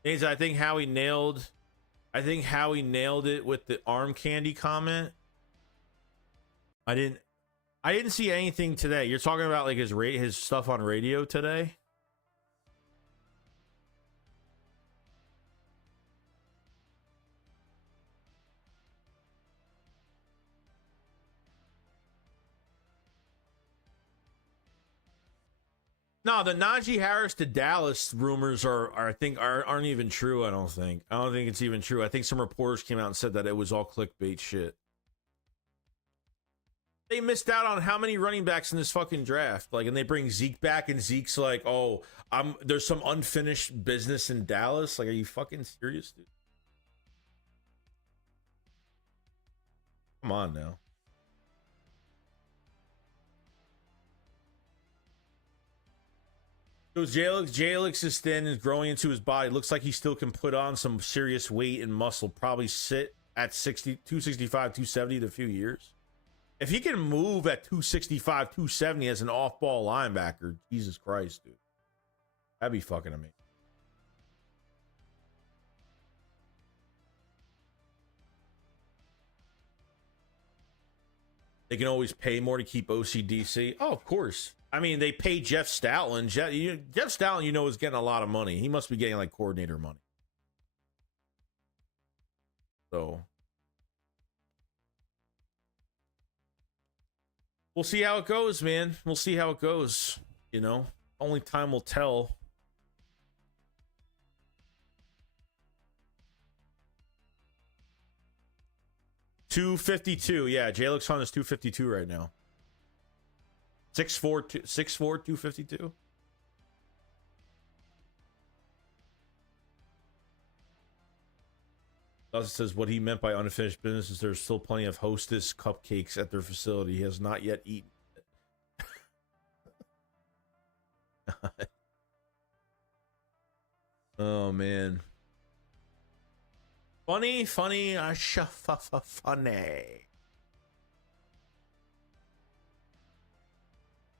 I think Howie nailed it with the arm candy comment. I didn't see anything today. You're talking about like his stuff on radio today? No, the Najee Harris to Dallas rumors aren't even true. I don't think it's even true. I think some reporters came out and said that it was all clickbait shit. They missed out on how many running backs in this fucking draft? Like, and they bring Zeke back, and Zeke's like, "Oh, there's some unfinished business in Dallas." Like, are you fucking serious, dude? Come on now. Jalix is thin and growing into his body. Looks like he still can put on some serious weight and muscle. Probably sit at 265, 270 in a few years. If he can move at 265, 270 as an off-ball linebacker, Jesus Christ, dude. That'd be fucking amazing. They can always pay more to keep OCDC. Oh, of course. I mean, they pay Jeff Stoutland. Jeff Stoutland, is getting a lot of money. He must be getting like coordinator money. So we'll see how it goes, man. We'll see how it goes. Only time will tell. $252. Yeah, Jalix Hunt is 252 right now. 6'4", 252. It says what he meant by unfinished business is there's still plenty of Hostess cupcakes at their facility. He has not yet eaten it. Oh, man. Funny. Funny.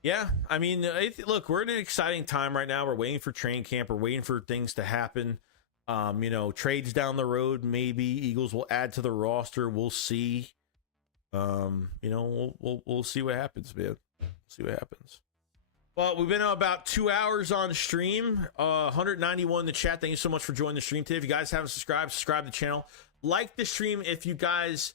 Yeah, I mean, look, we're in an exciting time right now. We're waiting for training camp. We're waiting for things to happen. Trades down the road. Maybe Eagles will add to the roster. We'll see. We'll see what happens, man. See what happens. Well, we've been about 2 hours on stream. 191 in the chat. Thank you so much for joining the stream today. If you guys haven't subscribed to the channel. Like the stream if you guys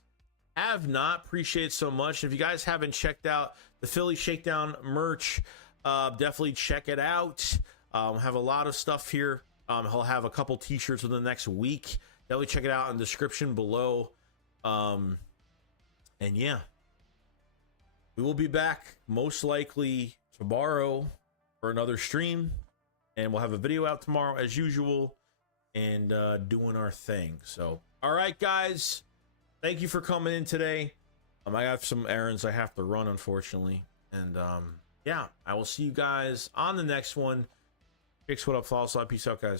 have not. Appreciate it so much. If you guys haven't checked out the Philly Shakedown merch, definitely check it out. Have a lot of stuff here. He'll have a couple t-shirts within the next week. Definitely check it out in the description below. And yeah, we will be back most likely tomorrow for another stream, and we'll have a video out tomorrow as usual, and doing our thing. So, all right, guys, thank you for coming in today. I have some errands I have to run, unfortunately. And yeah, I will see you guys on the next one. Fix what up, follow, peace out, guys.